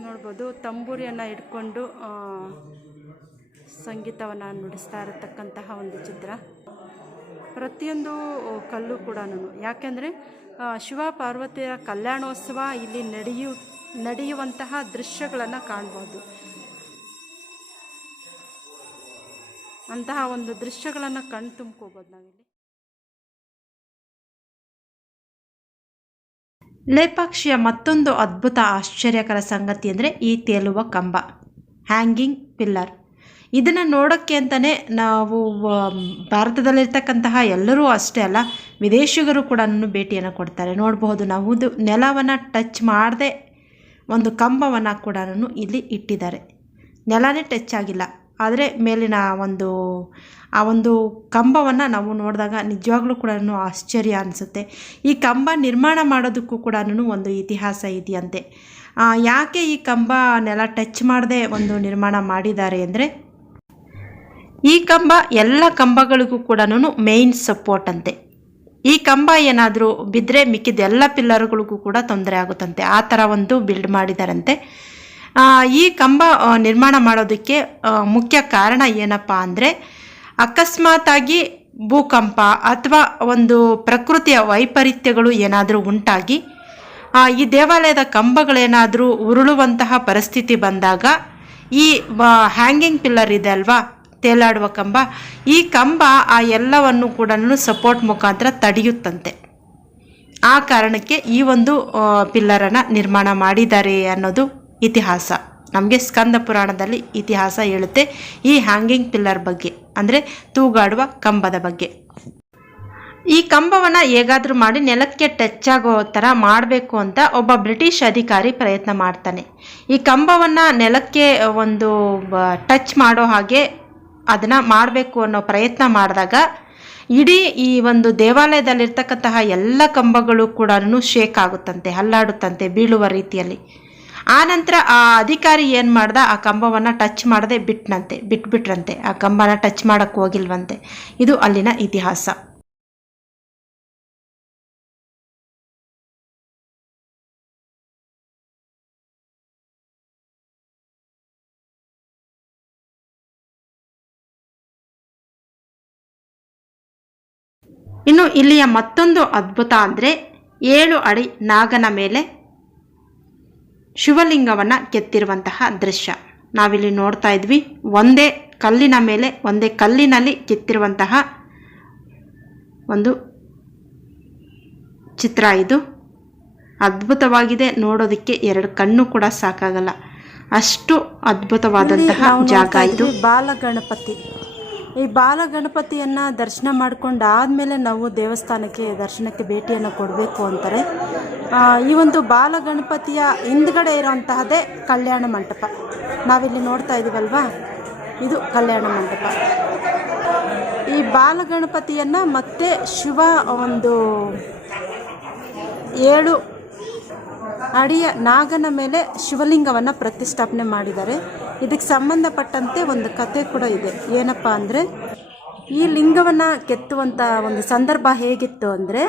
ನೋಡ್ಬೋದು, ತಂಬೂರಿಯನ್ನು ಇಟ್ಕೊಂಡು ಸಂಗೀತವನ್ನು ನುಡಿಸ್ತಾ ಇರತಕ್ಕಂತಹ ಒಂದು ಚಿತ್ರ. ಪ್ರತಿಯೊಂದು ಕಲ್ಲು ಕೂಡ, ಯಾಕೆಂದರೆ ಶಿವ ಪಾರ್ವತಿಯ ಕಲ್ಯಾಣೋತ್ಸವ ಇಲ್ಲಿ ನಡೆಯುವಂತಹ ದೃಶ್ಯಗಳನ್ನು ಕಾಣ್ಬೋದು. ಅಂತಹ ಒಂದು ದೃಶ್ಯಗಳನ್ನು ಕಣ್ಣು ತುಂಬ್ಕೋಬೋದು ನಾವಿಲ್ಲಿ. ಲೇಪಾಕ್ಷಿಯ ಮತ್ತೊಂದು ಅದ್ಭುತ ಆಶ್ಚರ್ಯಕರ ಸಂಗತಿ ಅಂದರೆ ಈ ತೇಲುವ ಕಂಬ, ಹ್ಯಾಂಗಿಂಗ್ ಪಿಲ್ಲರ್. ಇದನ್ನು ನೋಡೋಕ್ಕೆ ಅಂತಲೇ ನಾವು ಭಾರತದಲ್ಲಿರ್ತಕ್ಕಂತಹ ಎಲ್ಲರೂ ಅಷ್ಟೇ ಅಲ್ಲ, ವಿದೇಶಿಗರು ಕೂಡ ಭೇಟಿಯನ್ನು ಕೊಡ್ತಾರೆ. ನೋಡಬಹುದು ನಾವು ನೆಲವನ್ನು ಟಚ್ ಮಾಡದೆ ಒಂದು ಕಂಬವನ್ನು ಕೂಡ ಇಲ್ಲಿ ಇಟ್ಟಿದ್ದಾರೆ. ನೆಲನೇ ಟಚ್ ಆಗಿಲ್ಲ, ಆದರೆ ಮೇಲಿನ ಆ ಒಂದು ಕಂಬವನ್ನು ನಾವು ನೋಡಿದಾಗ ನಿಜವಾಗ್ಲೂ ಕೂಡ ಆಶ್ಚರ್ಯ ಅನಿಸುತ್ತೆ. ಈ ಕಂಬ ನಿರ್ಮಾಣ ಮಾಡೋದಕ್ಕೂ ಕೂಡ ಒಂದು ಇತಿಹಾಸ ಇದೆಯಂತೆ. ಯಾಕೆ ಈ ಕಂಬ ನೆಲ ಟಚ್ ಮಾಡದೆ ಒಂದು ನಿರ್ಮಾಣ ಮಾಡಿದ್ದಾರೆ ಅಂದರೆ, ಈ ಕಂಬ ಎಲ್ಲ ಕಂಬಗಳಿಗೂ ಕೂಡ ಮೇಯ್ನ್ ಸಪೋರ್ಟ್ ಅಂತೆ. ಈ ಕಂಬ ಏನಾದರೂ ಬಿದ್ದರೆ ಮಿಕ್ಕಿದ ಎಲ್ಲ ಪಿಲ್ಲರ್ಗಳಿಗೂ ಕೂಡ ತೊಂದರೆ ಆಗುತ್ತಂತೆ. ಆ ಥರ ಒಂದು ಬಿಲ್ಡ್ ಮಾಡಿದಾರಂತೆ. ಈ ಕಂಬ ನಿರ್ಮಾಣ ಮಾಡೋದಕ್ಕೆ ಮುಖ್ಯ ಕಾರಣ ಏನಪ್ಪ ಅಂದರೆ, ಅಕಸ್ಮಾತಾಗಿ ಭೂಕಂಪ ಅಥವಾ ಒಂದು ಪ್ರಕೃತಿಯ ವೈಪರೀತ್ಯಗಳು ಏನಾದರೂ ಉಂಟಾಗಿ ಈ ದೇವಾಲಯದ ಕಂಬಗಳೇನಾದರೂ ಉರುಳುವಂತಹ ಪರಿಸ್ಥಿತಿ ಬಂದಾಗ ಈ ಹ್ಯಾಂಗಿಂಗ್ ಪಿಲ್ಲರ್ ಇದೆ ಅಲ್ವಾ, ತೇಲಾಡುವ ಕಂಬ, ಈ ಕಂಬ ಆ ಎಲ್ಲವನ್ನು ಕೂಡ ಸಪೋರ್ಟ್ ಮುಖಾಂತರ ತಡೆಯುತ್ತಂತೆ. ಆ ಕಾರಣಕ್ಕೆ ಈ ಒಂದು ಪಿಲ್ಲರನ್ನು ನಿರ್ಮಾಣ ಮಾಡಿದ್ದಾರೆ ಅನ್ನೋದು ಇತಿಹಾಸ. ನಮಗೆ ಸ್ಕಂದ ಪುರಾಣದಲ್ಲಿ ಇತಿಹಾಸ ಹೇಳುತ್ತೆ ಈ ಹ್ಯಾಂಗಿಂಗ್ ಪಿಲ್ಲರ್ ಬಗ್ಗೆ, ಅಂದರೆ ತೂಗಾಡುವ ಕಂಬದ ಬಗ್ಗೆ. ಈ ಕಂಬವನ್ನು ಹೇಗಾದರೂ ಮಾಡಿ ನೆಲಕ್ಕೆ ಟಚ್ ಆಗೋ ಥರ ಮಾಡಬೇಕು ಅಂತ ಒಬ್ಬ ಬ್ರಿಟಿಷ್ ಅಧಿಕಾರಿ ಪ್ರಯತ್ನ ಮಾಡ್ತಾನೆ. ಈ ಕಂಬವನ್ನು ನೆಲಕ್ಕೆ ಒಂದು ಟಚ್ ಮಾಡೋ ಹಾಗೆ ಅದನ್ನು ಮಾಡಬೇಕು ಅನ್ನೋ ಪ್ರಯತ್ನ ಮಾಡಿದಾಗ ಇಡೀ ಈ ಒಂದು ದೇವಾಲಯದಲ್ಲಿರ್ತಕ್ಕಂತಹ ಎಲ್ಲ ಕಂಬಗಳು ಕೂಡ ಶೇಕ್ ಆಗುತ್ತಂತೆ, ಅಲ್ಲಾಡುತ್ತಂತೆ ಬೀಳುವ ರೀತಿಯಲ್ಲಿ. ಆನಂತರ ಆ ಅಧಿಕಾರಿ ಏನು ಮಾಡ್ದ, ಆ ಕಂಬವನ್ನು ಟಚ್ ಮಾಡದೆ ಬಿಟ್ಬಿಟ್ರಂತೆ. ಆ ಕಂಬನ ಟಚ್ ಮಾಡೋಕ್ಕೆ ಹೋಗಿಲ್ವಂತೆ. ಇದು ಅಲ್ಲಿನ ಇತಿಹಾಸ. ಇನ್ನು ಇಲ್ಲಿಯ ಮತ್ತೊಂದು ಅದ್ಭುತ ಅಂದರೆ 7 ಅಡಿ ನಾಗನ ಮೇಲೆ ಶಿವಲಿಂಗವನ್ನು ಕೆತ್ತಿರುವಂತಹ ದೃಶ್ಯ ನಾವಿಲ್ಲಿ ನೋಡ್ತಾ ಇದ್ವಿ. ಒಂದೇ ಕಲ್ಲಿನ ಮೇಲೆ ಒಂದೇ ಕಲ್ಲಿನಲ್ಲಿ ಕೆತ್ತಿರುವಂತಹ ಒಂದು ಚಿತ್ರ. ಇದು ಅದ್ಭುತವಾಗಿದೆ, ನೋಡೋದಕ್ಕೆ 2 ಕಣ್ಣು ಕೂಡ ಸಾಕಾಗಲ್ಲ, ಅಷ್ಟು ಅದ್ಭುತವಾದಂತಹ ಜಾಗ ಇದು. ಬಾಲಗಣಪತಿ, ಈ ಬಾಲಗಣಪತಿಯನ್ನು ದರ್ಶನ ಮಾಡ್ಕೊಂಡಾದಮೇಲೆ ನಾವು ದೇವಸ್ಥಾನಕ್ಕೆ ದರ್ಶನಕ್ಕೆ ಭೇಟಿಯನ್ನು ಕೊಡಬೇಕು ಅಂತಾರೆ. ಈ ಒಂದು ಬಾಲಗಣಪತಿಯ ಹಿಂದ್ಗಡೆ ಇರೋಂತಹದ್ದೇ ಕಲ್ಯಾಣ ಮಂಟಪ. ನಾವಿಲ್ಲಿ ನೋಡ್ತಾ ಇದ್ದೀವಲ್ವಾ, ಇದು ಕಲ್ಯಾಣ ಮಂಟಪ. ಈ ಬಾಲಗಣಪತಿಯನ್ನು ಮತ್ತೆ ಶಿವ ಒಂದು 7 ಅಡಿಯ ನಾಗನ ಮೇಲೆ ಶಿವಲಿಂಗವನ್ನು ಪ್ರತಿಷ್ಠಾಪನೆ ಮಾಡಿದ್ದಾರೆ. ಇದಕ್ಕೆ ಸಂಬಂಧಪಟ್ಟಂತೆ ಒಂದು ಕತೆ ಕೂಡ ಇದೆ. ಏನಪ್ಪ ಅಂದರೆ, ಈ ಲಿಂಗವನ್ನು ಕೆತ್ತುವಂಥ ಒಂದು ಸಂದರ್ಭ ಹೇಗಿತ್ತು ಅಂದರೆ,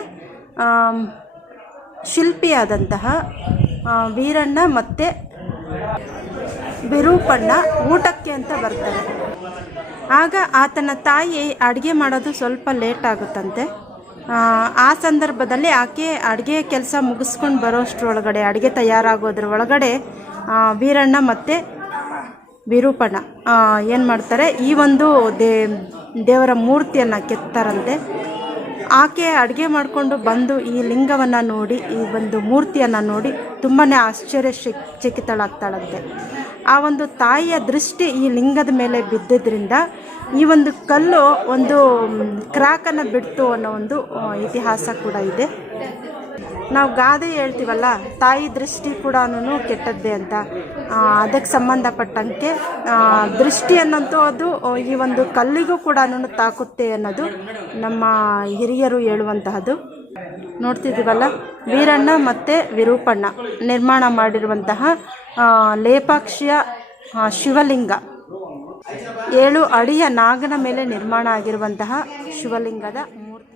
ಶಿಲ್ಪಿಯಾದಂತಹ ವೀರಣ್ಣ ಮತ್ತು ವಿರೂಪಣ್ಣ ಊಟಕ್ಕೆ ಅಂತ ಬರ್ತಾರೆ. ಆಗ ಆತನ ತಾಯಿ ಅಡುಗೆ ಮಾಡೋದು ಸ್ವಲ್ಪ ಲೇಟ್ ಆಗುತ್ತಂತೆ. ಆ ಸಂದರ್ಭದಲ್ಲಿ ಆಕೆ ಅಡುಗೆ ಕೆಲಸ ಮುಗಿಸ್ಕೊಂಡು ಬರೋಷ್ಟ್ರೊಳಗಡೆ, ಅಡುಗೆ ತಯಾರಾಗೋದ್ರ ಒಳಗಡೆ ವೀರಣ್ಣ ಮತ್ತು ವಿರೂಪಣ್ಣ ಏನು ಮಾಡ್ತಾರೆ, ಈ ಒಂದು ದೇವರ ಮೂರ್ತಿಯನ್ನು ಕೆತ್ತಾರಂತೆ. ಆಕೆ ಅಡುಗೆ ಮಾಡಿಕೊಂಡು ಬಂದು ಈ ಲಿಂಗವನ್ನು ನೋಡಿ, ಈ ಒಂದು ಮೂರ್ತಿಯನ್ನು ನೋಡಿ ತುಂಬಾ ಆಶ್ಚರ್ಯಚಕಿತಳಾಗ್ತಾಳಂತೆ. ಆ ಒಂದು ತಾಯಿಯ ದೃಷ್ಟಿ ಈ ಲಿಂಗದ ಮೇಲೆ ಬಿದ್ದಿದ್ದರಿಂದ ಈ ಒಂದು ಕಲ್ಲು ಒಂದು ಕ್ರ್ಯಾಕನ್ನು ಬಿಡ್ತು ಅನ್ನೋ ಒಂದು ಇತಿಹಾಸ ಕೂಡ ಇದೆ. ನಾವು ಗಾದೆ ಹೇಳ್ತೀವಲ್ಲ, ತಾಯಿ ದೃಷ್ಟಿ ಕೂಡ ಕೆಟ್ಟದ್ದೇ ಅಂತ. ಅದಕ್ಕೆ ಸಂಬಂಧಪಟ್ಟಂತೆ ದೃಷ್ಟಿ ಅನ್ನೋದು ಈ ಒಂದು ಕಲ್ಲಿಗೂ ಕೂಡ ತಾಕುತ್ತೆ ಅನ್ನೋದು ನಮ್ಮ ಹಿರಿಯರು ಹೇಳುವಂತಹದ್ದು. ನೋಡ್ತಿದ್ದೀವಲ್ಲ, ವೀರಣ್ಣ ಮತ್ತು ವಿರೂಪಣ್ಣ ನಿರ್ಮಾಣ ಮಾಡಿರುವಂತಹ ಲೇಪಾಕ್ಷಿಯ ಶಿವಲಿಂಗ, 7 ಅಡಿಯ ನಾಗನ ಮೇಲೆ ನಿರ್ಮಾಣ ಆಗಿರುವಂತಹ ಶಿವಲಿಂಗದ ಮೂರ್ತಿ.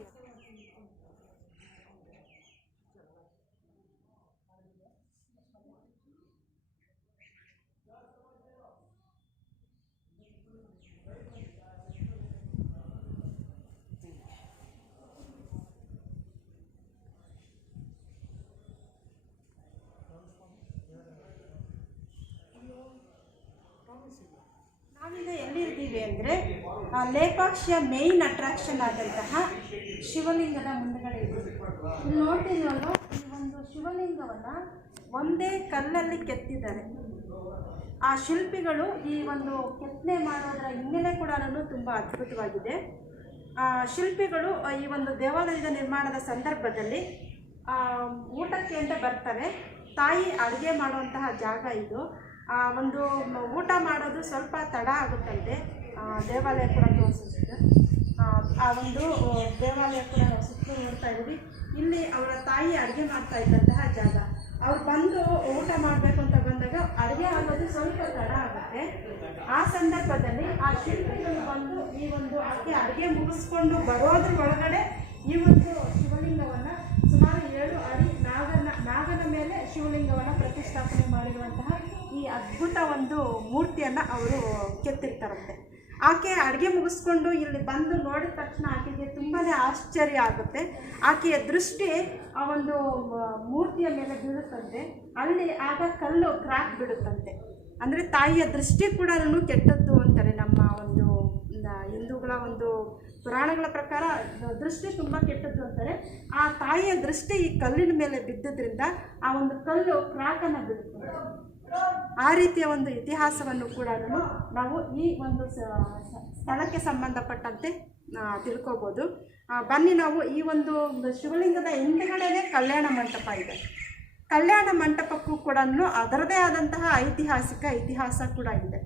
ನಾವಿಂದ ಎಲ್ಲಿರ್ತೀವಿ ಅಂದರೆ, ಲೇಪಾಕ್ಷಿಯ ಮೇಯ್ನ್ ಅಟ್ರಾಕ್ಷನ್ ಆದಂತಹ ಶಿವಲಿಂಗದ ಮುಂದುಗಡೆ ಇದ್ದೀವಿ. ಇಲ್ಲಿ ನೋಡ್ತಿದ್ವಲ್ವ, ಈ ಒಂದು ಶಿವಲಿಂಗವನ್ನು ಒಂದೇ ಕಲ್ಲಲ್ಲಿ ಕೆತ್ತಿದ್ದಾರೆ. ಆ ಶಿಲ್ಪಿಗಳು ಈ ಒಂದು ಕೆತ್ತನೆ ಮಾಡೋದರ ಹಿನ್ನೆಲೆ ಕೂಡ ತುಂಬ ಅದ್ಭುತವಾಗಿದೆ. ಶಿಲ್ಪಿಗಳು ಈ ಒಂದು ದೇವಾಲಯದ ನಿರ್ಮಾಣದ ಸಂದರ್ಭದಲ್ಲಿ ಊಟಕ್ಕೆ ಅಂತ ಬರ್ತಾರೆ. ತಾಯಿ ಅಡುಗೆ ಮಾಡುವಂತಹ ಜಾಗ ಇದು. ಒಂದು ಊಟ ಮಾಡೋದು ಸ್ವಲ್ಪ ತಡ ಆಗುತ್ತಂತೆ. ದೇವಾಲಯ ಕೂಡ ತೋರಿಸಿದ್ರು. ಆ ಒಂದು ದೇವಾಲಯ ಕೂಡ ನಾವು ಸುತ್ತಲೂ ನೋಡ್ತಾ ಇದ್ದೀವಿ. ಇಲ್ಲಿ ಅವರ ತಾಯಿ ಅಡುಗೆ ಮಾಡ್ತಾ ಇದ್ದಂತಹ ಜಾಗ. ಅವ್ರು ಬಂದು ಊಟ ಮಾಡಬೇಕು ಅಂತ ಬಂದಾಗ ಅಡುಗೆ ಆಗೋದು ಸ್ವಲ್ಪ ತಡ ಆಗುತ್ತೆ. ಆ ಸಂದರ್ಭದಲ್ಲಿ ಆ ಶಿಲ್ಪಿಗಳು ಬಂದು ಈ ಒಂದು ಅಡುಗೆ ಮುಗಿಸ್ಕೊಂಡು ಬರೋದ್ರ ಒಳಗಡೆ ಈ ಒಂದು ಶಿವಲಿಂಗವನ್ನು ಸುಮಾರು 7 ಅಡಿ ನಾಗನ ಮೇಲೆ ಶಿವಲಿಂಗವನ್ನು ಪ್ರತಿಷ್ಠಾಪನೆ ಮಾಡಿರುವಂತಹ ಈ ಅದ್ಭುತ ಒಂದು ಮೂರ್ತಿಯನ್ನು ಅವರು ಕೆತ್ತಿರ್ತಾರಂತೆ. ಆಕೆ ಅಡುಗೆ ಮುಗಿಸ್ಕೊಂಡು ಇಲ್ಲಿ ಬಂದು ನೋಡಿದ ತಕ್ಷಣ ಆಕೆಗೆ ತುಂಬಾ ಆಶ್ಚರ್ಯ ಆಗುತ್ತೆ. ಆಕೆಯ ದೃಷ್ಟಿ ಆ ಒಂದು ಮೂರ್ತಿಯ ಮೇಲೆ ಬೀಳುತ್ತಂತೆ. ಅಲ್ಲಿ ಆಗ ಕಲ್ಲು ಕ್ರ್ಯಾಕ್ ಬಿಡುತ್ತಂತೆ. ಅಂದರೆ ತಾಯಿಯ ದೃಷ್ಟಿ ಕೂಡ ಕೆಟ್ಟದ್ದು ಅಂತಾರೆ. ನಮ್ಮ ಒಂದು ಹಿಂದೂಗಳ ಒಂದು ಪುರಾಣಗಳ ಪ್ರಕಾರ ದೃಷ್ಟಿ ತುಂಬ ಕೆಟ್ಟದ್ದು ಅಂತಾರೆ. ಆ ತಾಯಿಯ ದೃಷ್ಟಿ ಈ ಕಲ್ಲಿನ ಮೇಲೆ ಬಿದ್ದಿದ್ದರಿಂದ ಆ ಒಂದು ಕಲ್ಲು ಕ್ರ್ಯಾಕನ್ನು ಬಿಡುತ್ತದೆ. ಆ ರೀತಿಯ ಒಂದು ಇತಿಹಾಸವನ್ನು ಕೂಡ ನಾವು ಈ ಒಂದು ಸ್ಥಳಕ್ಕೆ ಸಂಬಂಧಪಟ್ಟಂತೆ ತಿಳ್ಕೊಬೋದು. ಬನ್ನಿ, ನಾವು ಈ ಒಂದು ಶಿವಲಿಂಗದ ಹಿಂದುಗಡೆನೇ ಕಲ್ಯಾಣ ಮಂಟಪ ಇದೆ. ಕಲ್ಯಾಣ ಮಂಟಪಕ್ಕೂ ಕೂಡ ಅದರದೇ ಆದಂತಹ ಇತಿಹಾಸ ಕೂಡ ಇದೆ.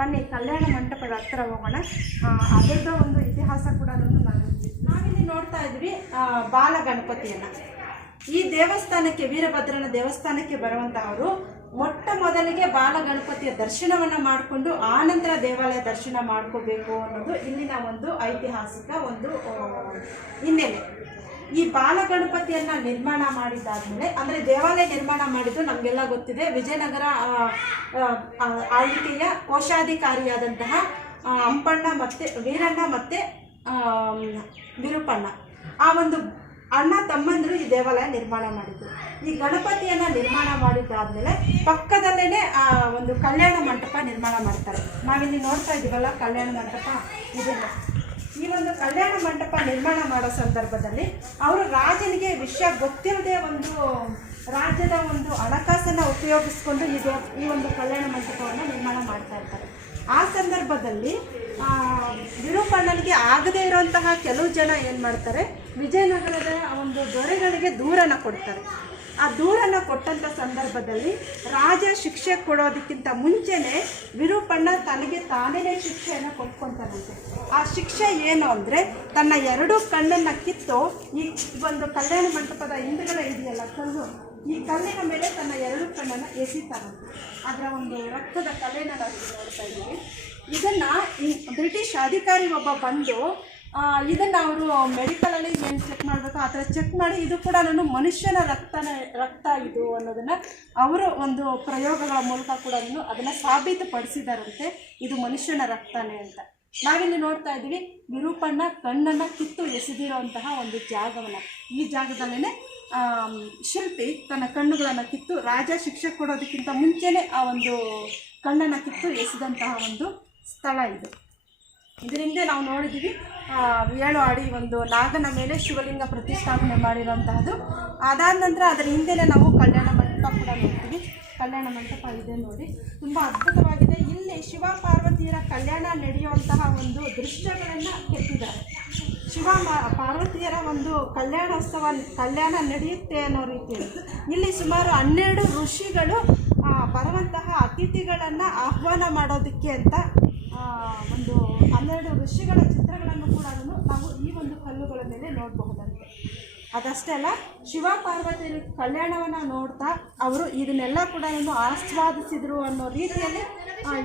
ಬನ್ನಿ, ಕಲ್ಯಾಣ ಮಂಟಪದ ಹತ್ರ ಹೋಗೋಣ. ಅದರದ ಒಂದು ಇತಿಹಾಸ ಕೂಡ ನಾವಿಲ್ಲಿ ನೋಡ್ತಾ ಇದ್ವಿ ಬಾಲಗಣಪತಿಯನ್ನು. ಈ ದೇವಸ್ಥಾನಕ್ಕೆ, ವೀರಭದ್ರನ ದೇವಸ್ಥಾನಕ್ಕೆ ಬರುವಂತಹವರು ಮೊಟ್ಟ ಮೊದಲಿಗೆ ಬಾಲಗಣಪತಿಯ ದರ್ಶನವನ್ನು ಮಾಡಿಕೊಂಡು ಆನಂತರ ದೇವಾಲಯ ದರ್ಶನ ಮಾಡ್ಕೋಬೇಕು ಅನ್ನೋದು ಇಲ್ಲಿನ ಒಂದು ಐತಿಹಾಸಿಕ ಒಂದು ಹಿನ್ನೆಲೆ. ಈ ಬಾಲಗಣಪತಿಯನ್ನು ನಿರ್ಮಾಣ ಮಾಡಿದ್ದಾದಮೇಲೆ, ಅಂದರೆ ದೇವಾಲಯ ನಿರ್ಮಾಣ ಮಾಡಿದ್ದು ನಮಗೆಲ್ಲ ಗೊತ್ತಿದೆ, ವಿಜಯನಗರ ಆಳ್ವಿಕೆಯ ಕೋಶಾಧಿಕಾರಿಯಾದಂತಹ ಹಂಪಣ್ಣ ಮತ್ತು ವೀರಣ್ಣ ಮತ್ತು ವಿರೂಪಣ್ಣ ಆ ಒಂದು ಅಣ್ಣ ತಮ್ಮಂದರು ಈ ದೇವಾಲಯ ನಿರ್ಮಾಣ ಮಾಡಿದ್ರು. ಈ ಗಣಪತಿಯನ್ನು ನಿರ್ಮಾಣ ಮಾಡಿದ್ದಾದ್ಮೇಲೆ ಪಕ್ಕದಲ್ಲೇ ಒಂದು ಕಲ್ಯಾಣ ಮಂಟಪ ನಿರ್ಮಾಣ ಮಾಡ್ತಾರೆ. ನಾವಿಲ್ಲಿ ನೋಡ್ತಾ ಇದ್ದೀವಲ್ಲ ಕಲ್ಯಾಣ ಮಂಟಪ ಇದೆಲ್ಲ. ಈ ಒಂದು ಕಲ್ಯಾಣ ಮಂಟಪ ನಿರ್ಮಾಣ ಮಾಡೋ ಸಂದರ್ಭದಲ್ಲಿ ಅವರು ರಾಜನಿಗೆ ವಿಷಯ ಗೊತ್ತಿಲ್ಲದೆ ಒಂದು ರಾಜ್ಯದ ಒಂದು ಹಣಕಾಸನ್ನು ಉಪಯೋಗಿಸ್ಕೊಂಡು ಈ ಒಂದು ಕಲ್ಯಾಣ ಮಂಟಪವನ್ನು ನಿರ್ಮಾಣ ಮಾಡ್ತಾ ಇರ್ತಾರೆ. ಆ ಸಂದರ್ಭದಲ್ಲಿ ವಿರೂಪಾಕ್ಷನಿಗೆ ಆಗದೇ ಇರುವಂತಹ ಕೆಲವು ಜನ ಏನು ಮಾಡ್ತಾರೆ, ವಿಜಯನಗರದ ಒಂದು ದೊರೆಗಳಿಗೆ ದೂರನ್ನು ಕೊಡ್ತಾರೆ. ಆ ದೂರನ್ನು ಕೊಟ್ಟಂಥ ಸಂದರ್ಭದಲ್ಲಿ ರಾಜ ಶಿಕ್ಷೆ ಕೊಡೋದಕ್ಕಿಂತ ಮುಂಚೆನೇ ವಿರೂಪಣ್ಣ ತನಗೆ ತಾನೇ ಶಿಕ್ಷೆಯನ್ನು ಕೊಟ್ಕೊತಾನಂತೆ. ಆ ಶಿಕ್ಷೆ ಏನು ಅಂದರೆ, ತನ್ನ ಎರಡೂ ಕಣ್ಣನ್ನು ಕಿತ್ತು ಈ ಒಂದು ಕಲ್ಯಾಣ ಮಂಟಪದ ಹಿಂದುಗಡೆ ಇದೆಯಲ್ಲ ಕಲ್ಲು, ಈ ಕಲ್ಲಿನ ಮೇಲೆ ತನ್ನ ಎರಡು ಕಣ್ಣನ್ನು ಎಸಿತಾರಂತೆ. ಅದರ ಒಂದು ರಕ್ತದ ಕಲೆನ ನಾವು ನೋಡ್ತಾ ಇದ್ದೀವಿ. ಇದನ್ನು ಬ್ರಿಟಿಷ್ ಅಧಿಕಾರಿ ಒಬ್ಬ ಬಂದು ಇದನ್ನು ಅವರು ಮೆಡಿಕಲಲ್ಲಿ ಏನು ಚೆಕ್ ಮಾಡಬೇಕು ಆ ಥರ ಚೆಕ್ ಮಾಡಿ ಇದು ಕೂಡ ಮನುಷ್ಯನ ರಕ್ತ ಇದು ಅನ್ನೋದನ್ನು ಅವರು ಒಂದು ಪ್ರಯೋಗಗಳ ಮೂಲಕ ಕೂಡ ಅದನ್ನು ಸಾಬೀತುಪಡಿಸಿದಾರಂತೆ, ಇದು ಮನುಷ್ಯನ ರಕ್ತನೇ ಅಂತ. ನಾವಿಲ್ಲಿ ನೋಡ್ತಾ ಇದ್ದೀವಿ ವಿರೂಪಣ್ಣ ಕಣ್ಣನ್ನು ಕಿತ್ತು ಎಸೆದಿರುವಂತಹ ಒಂದು ಜಾಗವನ್ನು. ಈ ಜಾಗದಲ್ಲೇ ಶಿಲ್ಪಿ ತನ್ನ ಕಣ್ಣುಗಳನ್ನು ಕಿತ್ತು ರಾಜ ಶಿಕ್ಷೆ ಕೊಡೋದಕ್ಕಿಂತ ಮುಂಚೆನೇ ಆ ಒಂದು ಕಣ್ಣನ್ನು ಕಿತ್ತು ಎಸೆದಂತಹ ಒಂದು ಸ್ಥಳ ಇದು. ಇದರಿಂದ ನಾವು ನೋಡಿದ್ದೀವಿ 7 ಅಡಿ ಒಂದು ನಾಗನ ಮೇಲೆ ಶಿವಲಿಂಗ ಪ್ರತಿಷ್ಠಾಪನೆ ಮಾಡಿರುವಂತಹದ್ದು. ಅದಾದ ನಂತರ ಅದರ ಹಿಂದೆನೇ ನಾವು ಕಲ್ಯಾಣ ಮಂಟಪ ಕೂಡ ನೋಡ್ತೀವಿ. ಕಲ್ಯಾಣ ಮಂಟಪ ಇದೆ ನೋಡಿ, ತುಂಬ ಅದ್ಭುತವಾಗಿದೆ. ಇಲ್ಲಿ ಶಿವ ಪಾರ್ವತಿಯರ ಕಲ್ಯಾಣ ನಡೆಯುವಂತಹ ಒಂದು ದೃಶ್ಯಗಳನ್ನು ಕೆತ್ತಿದ್ದಾರೆ. ಶಿವ ಪಾರ್ವತಿಯರ ಒಂದು ಕಲ್ಯಾಣ ನಡೆಯುತ್ತೆ ಅನ್ನೋ ರೀತಿಯಲ್ಲಿ ಇಲ್ಲಿ ಸುಮಾರು 12 ಋಷಿಗಳು ಬರುವಂತಹ ಅತಿಥಿಗಳನ್ನು ಆಹ್ವಾನ ಮಾಡೋದಕ್ಕೆ ಅಂತ ಒಂದು 12 ಋಷಿಗಳ ಚಿತ್ರಗಳನ್ನು ಕೂಡ ನಾವು ಈ ಒಂದು ಕಲ್ಲುಗಳ ಮೇಲೆ ನೋಡಬಹುದಂತೆ. ಅದಷ್ಟೇ ಅಲ್ಲ, ಶಿವ ಪಾರ್ವತಿಯರ ಕಲ್ಯಾಣವನ್ನು ನೋಡ್ತಾ ಅವರು ಇದನ್ನೆಲ್ಲ ಕೂಡ ಆಸ್ವಾದಿಸಿದರು ಅನ್ನೋ ರೀತಿಯಲ್ಲಿ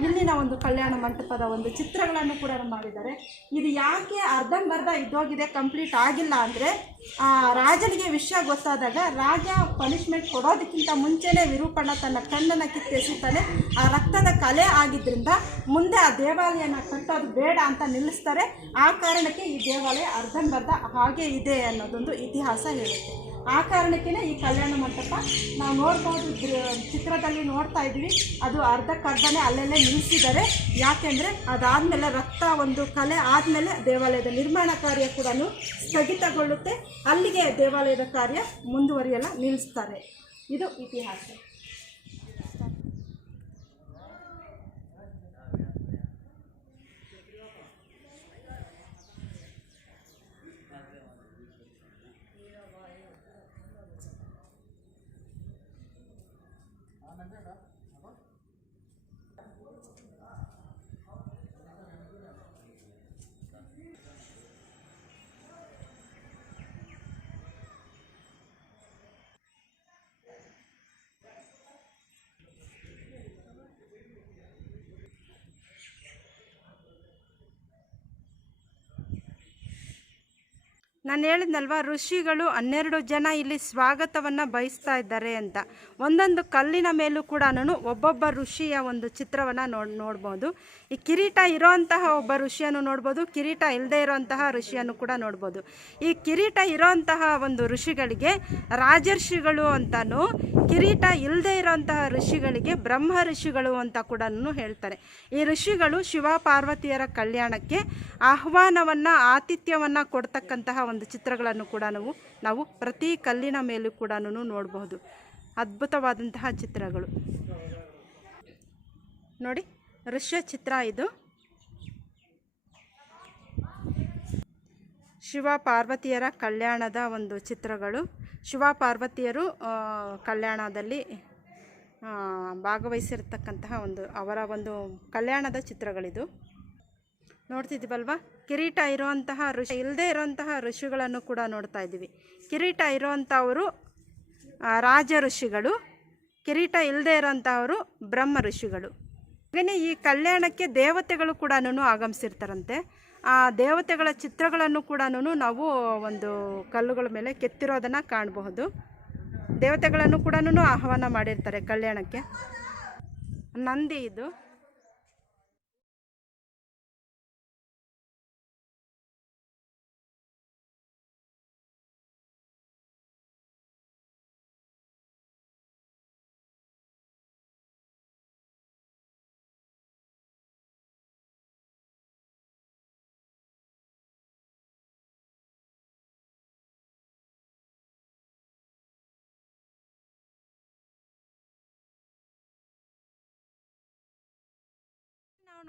ಇಲ್ಲಿನ ಒಂದು ಕಲ್ಯಾಣ ಮಂಟಪದ ಒಂದು ಚಿತ್ರಗಳನ್ನು ಕೂಡ ಮಾಡಿದ್ದಾರೆ. ಇದು ಯಾಕೆ ಅರ್ಧಂಬರ್ಧ ಇದ್ದೋಗಿದೆ, ಕಂಪ್ಲೀಟ್ ಆಗಿಲ್ಲ ಅಂದರೆ, ರಾಜನಿಗೆ ವಿಷಯ ಗೊತ್ತಾದಾಗ ರಾಜ ಪನಿಷ್ಮೆಂಟ್ ಕೊಡೋದಕ್ಕಿಂತ ಮುಂಚೆನೇ ವಿರೂಪಣ್ಣ ತನ್ನ ಕಣ್ಣನ್ನು ಕಿತ್ತೆಸಿತಾನೆ. ಆ ರಕ್ತದ ಕಲೆ ಆಗಿದ್ದರಿಂದ ಮುಂದೆ ಆ ದೇವಾಲಯನ ಕಟ್ಟೋದು ಬೇಡ ಅಂತ ನಿಲ್ಲಿಸ್ತಾರೆ. ಆ ಕಾರಣಕ್ಕೆ ಈ ದೇವಾಲಯ ಅರ್ಧಂಬರ್ಧ ಹಾಗೆ ಇದೆ ಅನ್ನೋದೊಂದು ಇತಿಹಾಸ ಹೇಳುತ್ತೆ. ಆ ಕಾರಣಕ್ಕೇ ಈ ಕಲ್ಯಾಣ ಮಂಟಪ ನಾವು ನೋಡ್ಬೋದು, ಚಿತ್ರದಲ್ಲಿ ನೋಡ್ತಾ ಇದ್ವಿ, ಅದು ಅರ್ಧಕ್ಕರ್ಧನೇ ಅಲ್ಲೆಲ್ಲೇ ನಿಲ್ಲಿಸಿದ್ದಾರೆ. ಯಾಕೆಂದರೆ ಅದಾದಮೇಲೆ ರಕ್ತ ಒಂದು ಕಲೆ ಆದಮೇಲೆ ದೇವಾಲಯದ ನಿರ್ಮಾಣ ಕಾರ್ಯ ಕೂಡ ಸ್ಥಗಿತಗೊಳ್ಳುತ್ತೆ. ಅಲ್ಲಿಗೆ ದೇವಾಲಯದ ಕಾರ್ಯ ಮುಂದುವರಿಯಲ್ಲ, ನಿಲ್ಲಿಸ್ತಾರೆ. ಇದು ಇತಿಹಾಸ. ನಾನು ಹೇಳಿದ್ನಲ್ವ, ಋಷಿಗಳು 12 ಜನ ಇಲ್ಲಿ ಸ್ವಾಗತವನ್ನು ಬಯಸ್ತಾ ಇದ್ದಾರೆ ಅಂತ. ಒಂದೊಂದು ಕಲ್ಲಿನ ಮೇಲೂ ಕೂಡ ಒಬ್ಬೊಬ್ಬ ಋಷಿಯ ಒಂದು ಚಿತ್ರವನ್ನು ನೋಡ್ಬೋದು. ಈ ಕಿರೀಟ ಇರೋಂತಹ ಒಬ್ಬ ಋಷಿಯನ್ನು ನೋಡ್ಬೋದು, ಕಿರೀಟ ಇಲ್ಲದೆ ಇರೋಂತಹ ಋಷಿಯನ್ನು ಕೂಡ ನೋಡ್ಬೋದು. ಈ ಕಿರೀಟ ಇರೋಂತಹ ಒಂದು ಋಷಿಗಳಿಗೆ ರಾಜರ್ಷಿಗಳು ಅಂತಲೂ, ಕಿರೀಟ ಇಲ್ಲದೆ ಇರೋಂತಹ ಋಷಿಗಳಿಗೆ ಬ್ರಹ್ಮ ಋಷಿಗಳು ಅಂತ ಕೂಡ ಹೇಳ್ತಾರೆ. ಈ ಋಷಿಗಳು ಶಿವ ಪಾರ್ವತಿಯರ ಕಲ್ಯಾಣಕ್ಕೆ ಆಹ್ವಾನವನ್ನು, ಆತಿಥ್ಯವನ್ನು ಕೊಡ್ತಕ್ಕಂತಹ ಒಂದು ಚಿತ್ರಗಳನ್ನು ಕೂಡ ನಾವು ಪ್ರತಿ ಕಲ್ಲಿನ ಮೇಲೂ ಕೂಡ ನೋಡಬಹುದು. ಅದ್ಭುತವಾದಂತಹ ಚಿತ್ರಗಳು ನೋಡಿ, ಋಷ್ಯ ಚಿತ್ರ ಇದು. ಶಿವ ಪಾರ್ವತಿಯರ ಕಲ್ಯಾಣದ ಒಂದು ಚಿತ್ರಗಳು. ಶಿವ ಪಾರ್ವತಿಯರು ಕಲ್ಯಾಣದಲ್ಲಿ ಭಾಗವಹಿಸಿರ್ತಕ್ಕಂತಹ ಅವರ ಒಂದು ಕಲ್ಯಾಣದ ಚಿತ್ರಗಳಿದು. ನೋಡ್ತಿದ್ದೀವಲ್ವ, ಕಿರೀಟ ಇರುವಂತಹ ಋಷಿ, ಇಲ್ಲದೆ ಇರುವಂತಹ ಋಷಿಗಳನ್ನು ಕೂಡ ನೋಡ್ತಾ ಇದ್ದೀವಿ. ಕಿರೀಟ ಇರುವಂಥವರು ರಾಜ ಋಷಿಗಳು, ಕಿರೀಟ ಇಲ್ಲದೆ ಇರೋಂಥವರು ಬ್ರಹ್ಮ ಋಷಿಗಳು. ಹಾಗೆಯೇ ಈ ಕಲ್ಯಾಣಕ್ಕೆ ದೇವತೆಗಳು ಕೂಡ ಆಗಮಿಸಿರ್ತಾರಂತೆ. ಆ ದೇವತೆಗಳ ಚಿತ್ರಗಳನ್ನು ಕೂಡ ನಾವು ಒಂದು ಕಲ್ಲುಗಳ ಮೇಲೆ ಕೆತ್ತಿರೋದನ್ನು ಕಾಣಬಹುದು. ದೇವತೆಗಳನ್ನು ಕೂಡ ಆಹ್ವಾನ ಮಾಡಿರ್ತಾರೆ ಕಲ್ಯಾಣಕ್ಕೆ. ನಂದಿ ಇದು.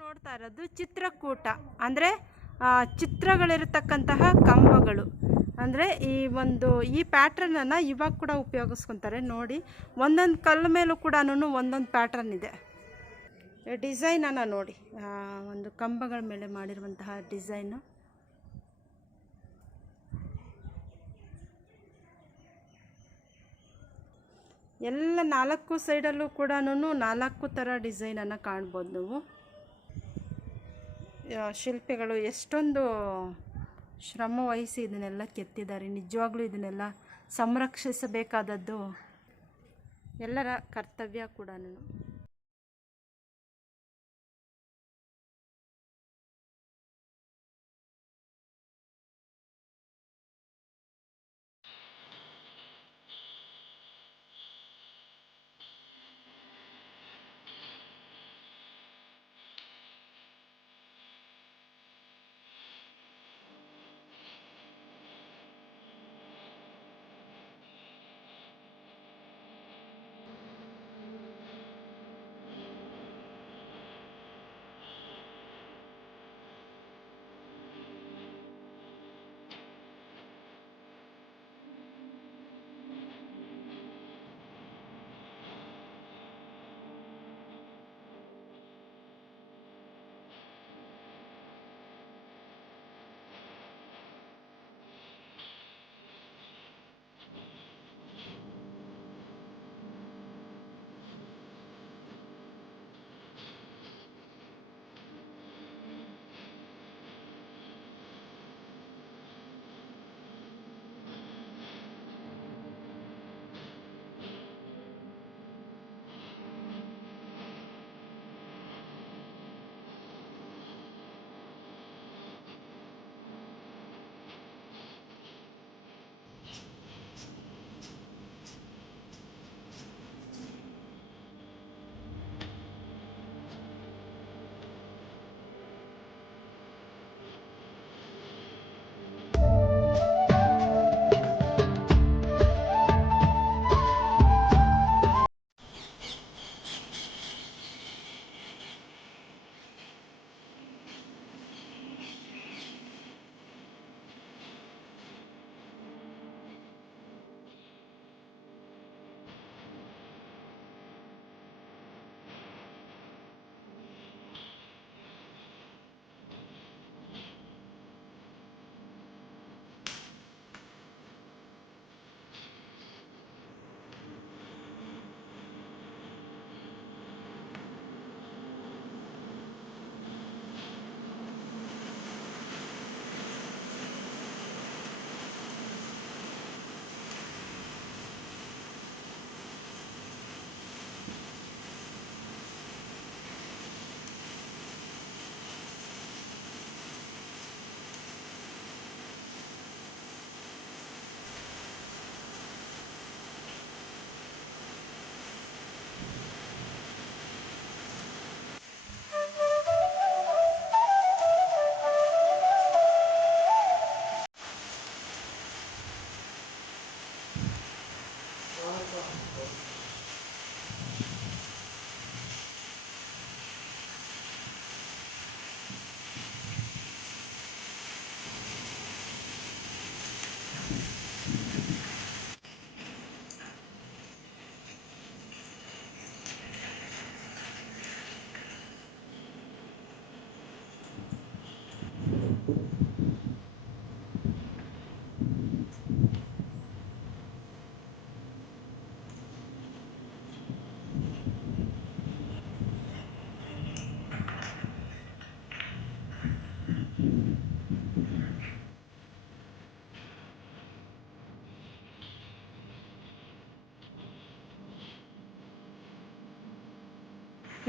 ನೋಡ್ತಾ ಇರೋದು ಚಿತ್ರಕೂಟ ಅಂದರೆ ಚಿತ್ರಗಳಿರತಕ್ಕಂತಹ ಕಂಬಗಳು. ಅಂದರೆ ಈ ಪ್ಯಾಟ್ರನನ್ನು ಇವಾಗ ಕೂಡ ಉಪಯೋಗಿಸ್ಕೊತಾರೆ ನೋಡಿ. ಒಂದೊಂದು ಕಲ್ಲು ಮೇಲೂ ಕೂಡ ಒಂದೊಂದು ಪ್ಯಾಟ್ರನ್ ಇದೆ. ಡಿಸೈನನ್ನು ನೋಡಿ, ಒಂದು ಕಂಬಗಳ ಮೇಲೆ ಮಾಡಿರುವಂತಹ ಡಿಸೈನು. ಎಲ್ಲ 4 ಸೈಡಲ್ಲೂ ಕೂಡ 4 ಥರ ಡಿಸೈನನ್ನು ಕಾಣ್ಬೋದು ನೀವು. ಶಿಲ್ಪಿಗಳು ಎಷ್ಟೊಂದು ಶ್ರಮ ವಹಿಸಿ ಇದನ್ನೆಲ್ಲ ಕೆತ್ತಿದ್ದಾರೆ. ನಿಜವಾಗ್ಲೂ ಇದನ್ನೆಲ್ಲ ಸಂರಕ್ಷಿಸಬೇಕಾದದ್ದು ಎಲ್ಲರ ಕರ್ತವ್ಯ ಕೂಡ.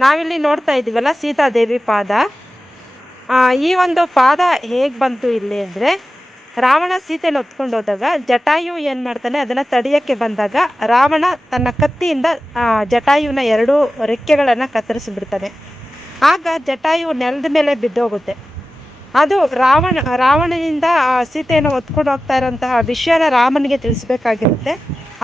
ನಾವಿಲ್ಲಿ ನೋಡ್ತಾ ಇದ್ದೀವಲ್ಲ ಸೀತಾದೇವಿ ಪಾದ. ಈ ಒಂದು ಪಾದ ಹೇಗೆ ಬಂತು ಇಲ್ಲಿ ಅಂದರೆ, ರಾವಣ ಸೀತೆನ ಹೊತ್ಕೊಂಡು ಹೋದಾಗ ಜಟಾಯು ಏನು ಮಾಡ್ತಾನೆ, ಅದನ್ನು ತಡೆಯೋಕ್ಕೆ ಬಂದಾಗ ರಾವಣ ತನ್ನ ಕತ್ತಿಯಿಂದ ಜಟಾಯುವಿನ 2 ರೆಕ್ಕೆಗಳನ್ನು ಕತ್ತರಿಸಿಬಿಡ್ತಾನೆ. ಆಗ ಜಟಾಯು ನೆಲದ ಮೇಲೆ ಬಿದ್ದೋಗುತ್ತೆ. ಅದು ರಾವಣನಿಂದ ಸೀತೆಯನ್ನು ಹೊತ್ಕೊಂಡು ಹೋಗ್ತಾ ಇರೋಂತಹ ವಿಷಯನ ರಾಮನಿಗೆ ತಿಳಿಸ್ಬೇಕಾಗಿರುತ್ತೆ.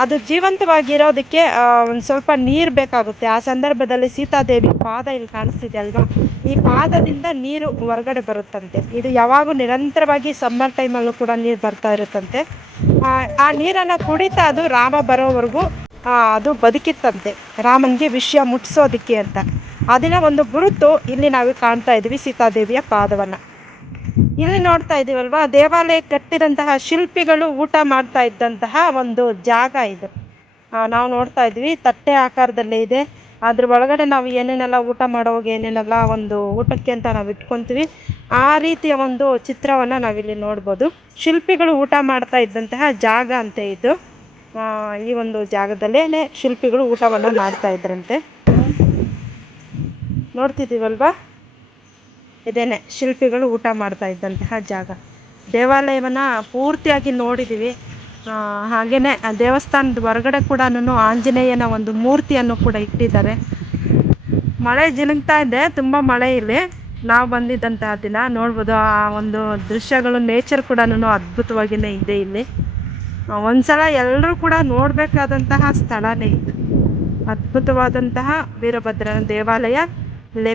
ಅದು ಜೀವಂತವಾಗಿರೋದಕ್ಕೆ ಒಂದು ಸ್ವಲ್ಪ ನೀರು ಬೇಕಾಗುತ್ತೆ. ಆ ಸಂದರ್ಭದಲ್ಲಿ ಸೀತಾದೇವಿ ಪಾದ ಇಲ್ಲಿ ಕಾಣಿಸ್ತಿದೆ ಅಲ್ವಾ, ಈ ಪಾದದಿಂದ ನೀರು ಹೊರಗಡೆ ಬರುತ್ತಂತೆ. ಇದು ಯಾವಾಗೂ ನಿರಂತರವಾಗಿ ಸಮ್ಮರ್ ಟೈಮಲ್ಲೂ ಕೂಡ ನೀರು ಬರ್ತಾ ಇರುತ್ತಂತೆ. ಆ ನೀರನ್ನು ಕುಡಿತಾ ಅದು ರಾಮ ಬರೋವರೆಗೂ ಅದು ಬದುಕಿತ್ತಂತೆ, ರಾಮನಿಗೆ ವಿಷಯ ಮುಟ್ಟಿಸೋದಕ್ಕೆ ಅಂತ. ಅದನ್ನ ಒಂದು ಗುರುತು ಇಲ್ಲಿ ನಾವು ಕಾಣ್ತಾ ಇದ್ದೀವಿ, ಸೀತಾದೇವಿಯ ಪಾದವನ್ನು. ಇಲ್ಲಿ ನೋಡ್ತಾ ಇದ್ದೀವಲ್ವಾ, ದೇವಾಲಯ ಕಟ್ಟಿದಂತಹ ಶಿಲ್ಪಿಗಳು ಊಟ ಮಾಡ್ತಾ ಇದ್ದಂತಹ ಒಂದು ಜಾಗ ಇದು. ನಾವು ನೋಡ್ತಾ ಇದ್ವಿ, ತಟ್ಟೆ ಆಕಾರದಲ್ಲೇ ಇದೆ. ಅದ್ರ ಒಳಗಡೆ ನಾವು ಏನೇನೆಲ್ಲ ಊಟ ಮಾಡೋವಾಗ ಏನೇನೆಲ್ಲ ಒಂದು ಊಟಕ್ಕೆ ಅಂತ ನಾವು ಇಟ್ಕೊತೀವಿ, ಆ ರೀತಿಯ ಒಂದು ಚಿತ್ರವನ್ನು ನಾವಿಲ್ಲಿ ನೋಡ್ಬೋದು. ಶಿಲ್ಪಿಗಳು ಊಟ ಮಾಡ್ತಾ ಇದ್ದಂತಹ ಜಾಗ ಅಂತೆ ಇದು. ಈ ಒಂದು ಜಾಗದಲ್ಲೇ ಶಿಲ್ಪಿಗಳು ಊಟವನ್ನು ಮಾಡ್ತಾ ಇದ್ರಂತೆ. ನೋಡ್ತಿದ್ದೀವಲ್ವಾ, ಇದೇನೆ ಶಿಲ್ಪಿಗಳು ಊಟ ಮಾಡ್ತಾ ಇದ್ದಂತಹ ಜಾಗ. ದೇವಾಲಯವನ್ನು ಪೂರ್ತಿಯಾಗಿ ನೋಡಿದ್ದೀವಿ. ಹಾಗೆಯೇ ದೇವಸ್ಥಾನದ ಹೊರಗಡೆ ಕೂಡ ಆಂಜನೇಯನ ಒಂದು ಮೂರ್ತಿಯನ್ನು ಕೂಡ ಇಟ್ಟಿದ್ದಾರೆ. ಮಳೆ ಜಿನುಗ್ತಾ ಇದೆ, ತುಂಬ ಮಳೆ ಇಲ್ಲಿ. ನಾವು ಬಂದಿದ್ದಂತಹ ದಿನ ನೋಡ್ಬೋದು, ಆ ಒಂದು ದೃಶ್ಯಗಳು, ನೇಚರ್ ಕೂಡ ಅದ್ಭುತವಾಗಿಯೇ ಇದೆ ಇಲ್ಲಿ. ಒಂದ್ಸಲ ಎಲ್ಲರೂ ಕೂಡ ನೋಡಬೇಕಾದಂತಹ ಸ್ಥಳನೇ ಇದು. ಅದ್ಭುತವಾದಂತಹ ವೀರಭದ್ರನ ದೇವಾಲಯ ಲೇಪ